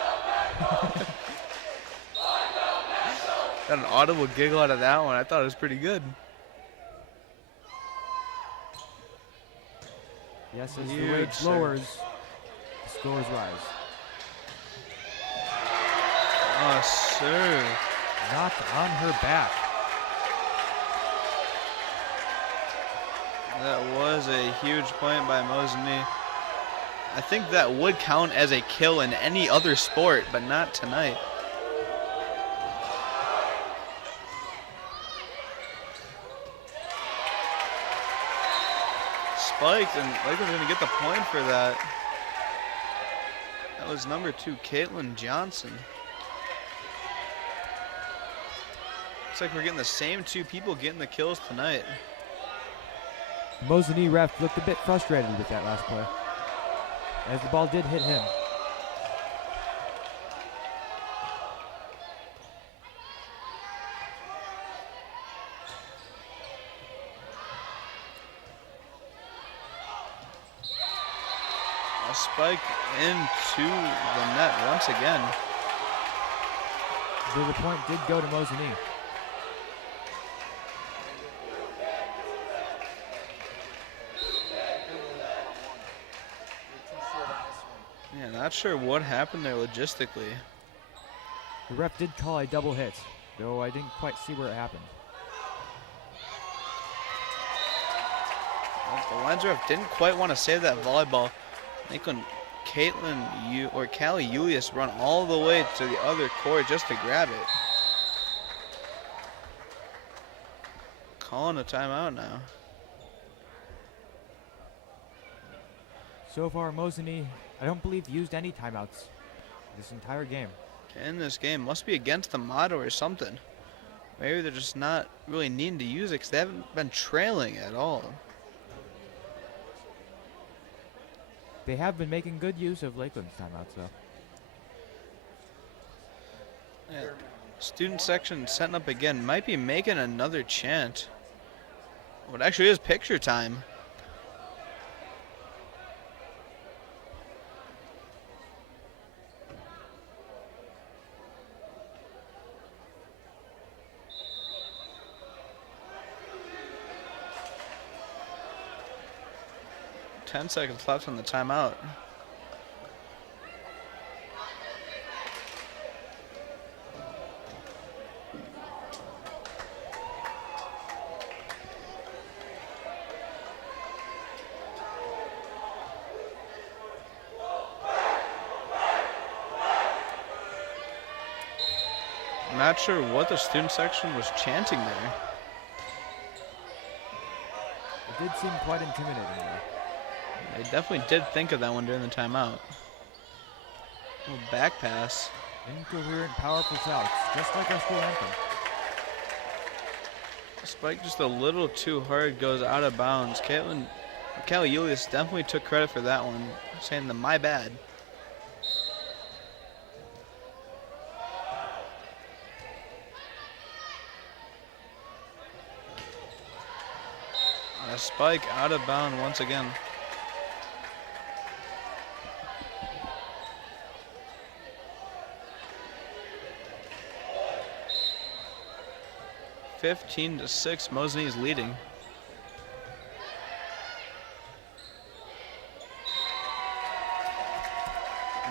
Got an audible giggle out of that one. I thought it was pretty good. Yes, as the Huge wage serve. lowers, the scores rise. Oh, serve. Knocked on her back. That was a huge point by Mosinee. I think that would count as a kill in any other sport, but not tonight. Spiked, and Lakeland's gonna get the point for that. That was number 2, Caitlin Johnson. Looks like we're getting the same 2 people getting the kills tonight. Mosinee ref looked a bit frustrated with that last play, as the ball did hit him. A spike into the net once again. So the point did go to Mosinee. Yeah, not sure what happened there logistically. The ref did call a double hit, though I didn't quite see where it happened. The lines ref didn't quite want to save that volleyball. Lakeland Callie Julius run all the way to the other court just to grab it. Calling a timeout now. So far, Mosinee, I don't believe, used any timeouts this entire game. In this game, must be against the motto or something. Maybe they're just not really needing to use it because they haven't been trailing at all. They have been making good use of Lakeland's timeouts, though. Yeah. Student section setting up again. Might be making another chant. Oh, it actually is picture time. Ten seconds left on the timeout. I'm not sure what the student section was chanting there. It did seem quite intimidating, though. They definitely did think of that one during the timeout. Little back pass. Incoherent, powerful shouts, just like our school anthem. Spike just a little too hard, goes out of bounds. Callie Julius definitely took credit for that one, saying the my bad. A spike out of bounds once again. (15-6), Mosinee is leading.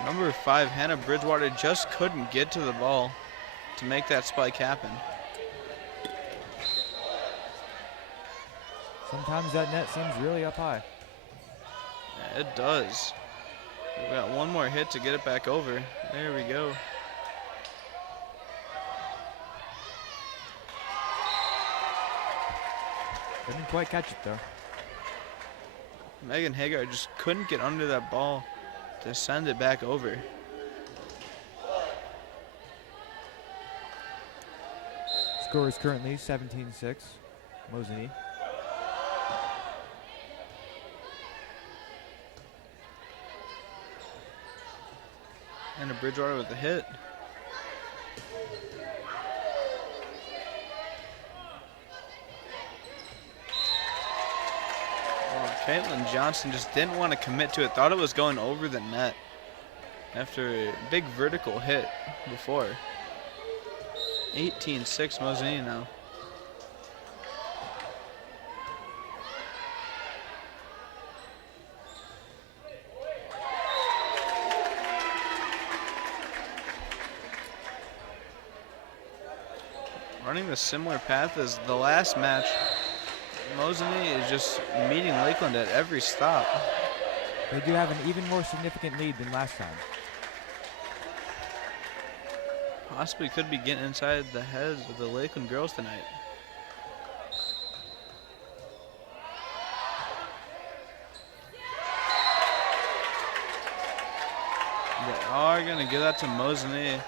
Number 5, Hannah Bridgewater, just couldn't get to the ball to make that spike happen. Sometimes that net seems really up high. Yeah, it does. We got one more hit to get it back over. There we go. Didn't quite catch it, though. Megan Hagar just couldn't get under that ball to send it back over. Score is currently 17-6, Mosinee. And a Bridgewater with a hit. Caitlin Johnson just didn't want to commit to it. Thought it was going over the net after a big vertical hit before. 18-6 Mosinee now. Running the similar path as the last match. Mosinee is just meeting Lakeland at every stop. They do have an even more significant lead than last time. Possibly could be getting inside the heads of the Lakeland girls tonight. They are going to give that to Mosinee.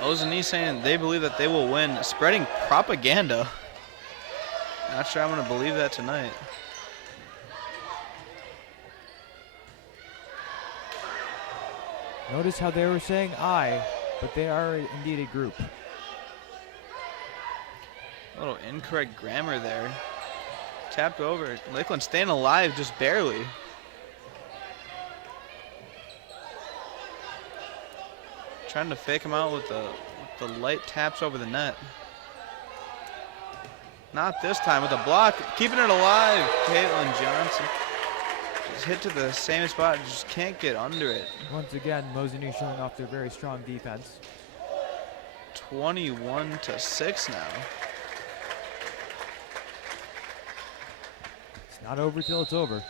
Mosinee saying they believe that they will win, spreading propaganda. Not sure I'm going to believe that tonight. Notice how they were saying I, but they are indeed a group. A little incorrect grammar there. Tapped over. Lakeland staying alive just barely. Trying to fake him out with the light taps over the net. Not this time with a block. Keeping it alive. Caitlin Johnson It's hit to the same spot, just can't get under it. Once again, Mosinee showing off their very strong defense. 21-6 now. It's not over till it's over.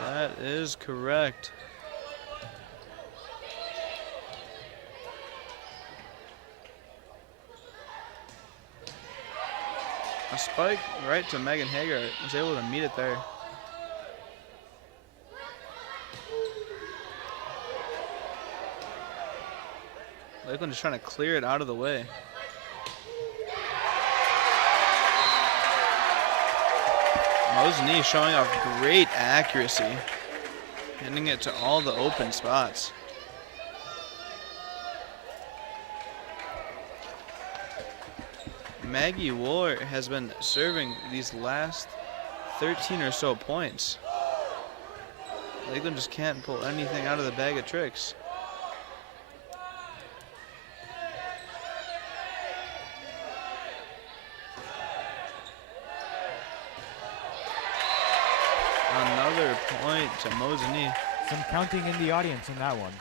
That is correct. A spike right to Megan Hager. Was able to meet it there. Lakeland just trying to clear it out of the way. Mosinee showing off great accuracy, hitting it to all the open spots. Maggie Wooler has been serving these last 13 or so points. Lakeland just can't pull anything out of the bag of tricks. Another point to Mosinee. Some counting in the audience in that one.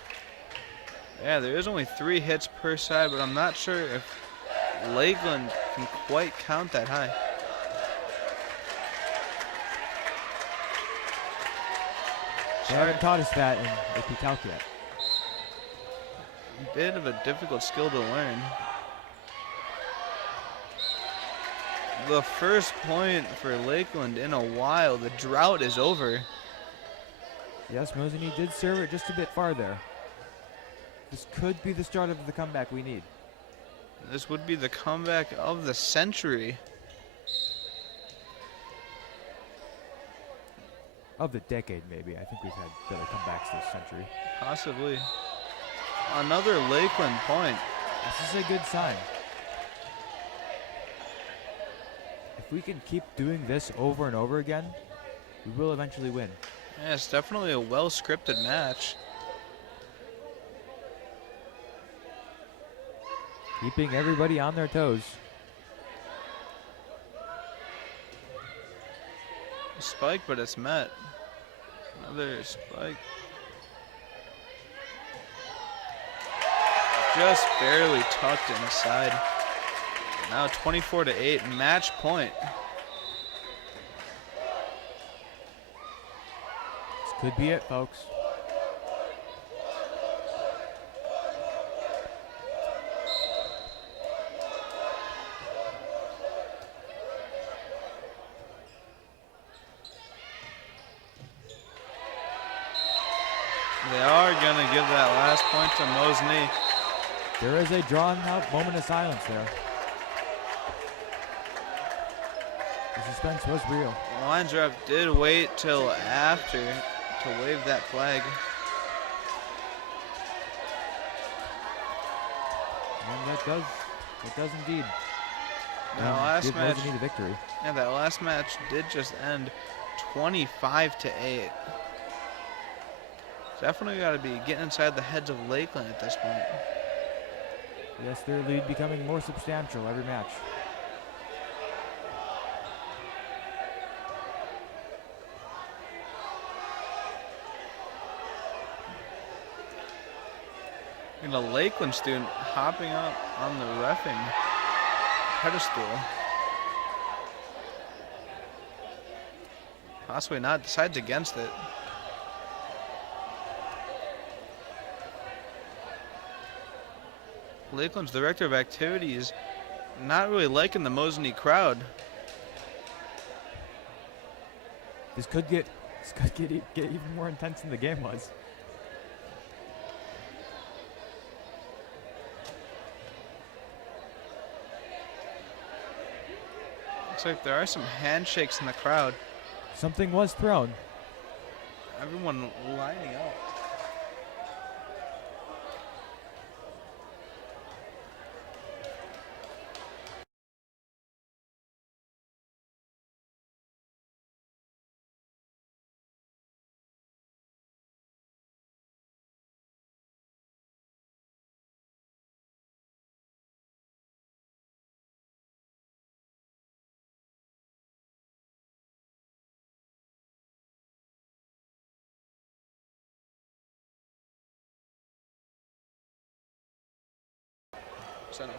Yeah, there is only 3 hits per side, but I'm not sure if Lakeland can quite count that high. They haven't taught us that in AP Calc yet. Bit of a difficult skill to learn. The first point for Lakeland in a while. The drought is over. Yes, Mosinee did serve it just a bit farther. This could be the start of the comeback we need. This would be the comeback of the century. Of the decade, maybe. I think we've had better comebacks this century. Possibly. Another Lakeland point. This is a good sign. If we can keep doing this over and over again, we will eventually win. Yeah, it's definitely a well-scripted match. Keeping everybody on their toes. Spike, but it's met. Another spike. Just barely tucked inside. Now 24-8, match point. This could be it, folks. They are going to give that last point to Mosinee. There is a drawn-out moment of silence there. The suspense was real. The lines ref did wait till after to wave that flag. And that does indeed. That last give match, Mosinee the victory. yeah, that last match did just end 25-8. Definitely got to be getting inside the heads of Lakeland at this point. Yes, their lead becoming more substantial every match. And a Lakeland student hopping up on the reffing pedestal. Possibly not, decides against it. Lakeland's director of activities not really liking the Mosinee crowd. This could get even more intense than the game was. Looks like there are some handshakes in the crowd. Something was thrown. Everyone lining up. center.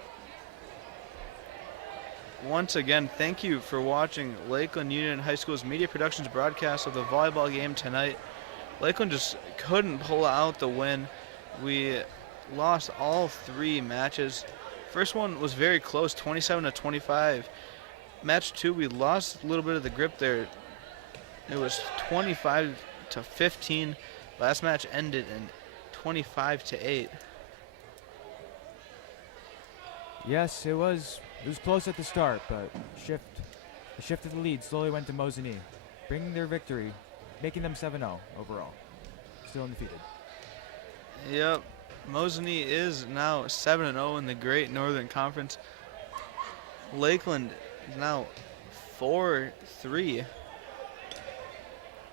Once again, thank you for watching Lakeland Union High School's media productions broadcast of the volleyball game tonight. Lakeland just couldn't pull out the win. We lost all 3 matches. First one was very close, 27-25. Match 2, we lost a little bit of the grip there. It was 25-15. Last match ended in 25-8. Yes, it was close at the start, but the shift of the lead slowly went to Mosinee, bringing their victory, making them 7-0 overall. Still undefeated. Yep, Mosinee is now 7-0 in the Great Northern Conference. Lakeland is now 4-3.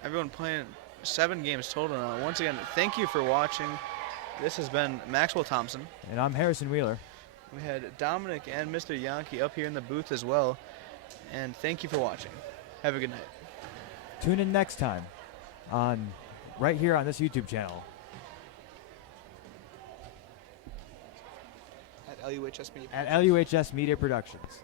Everyone playing 7 games total now. Once again, thank you for watching. This has been Maxwell Thompson. And I'm Harrison Wheeler. We had Dominic and Mr. Yankee up here in the booth as well. And thank you for watching. Have a good night. Tune in next time on right here on this YouTube channel. At LUHS Media. At LUHS Media Productions.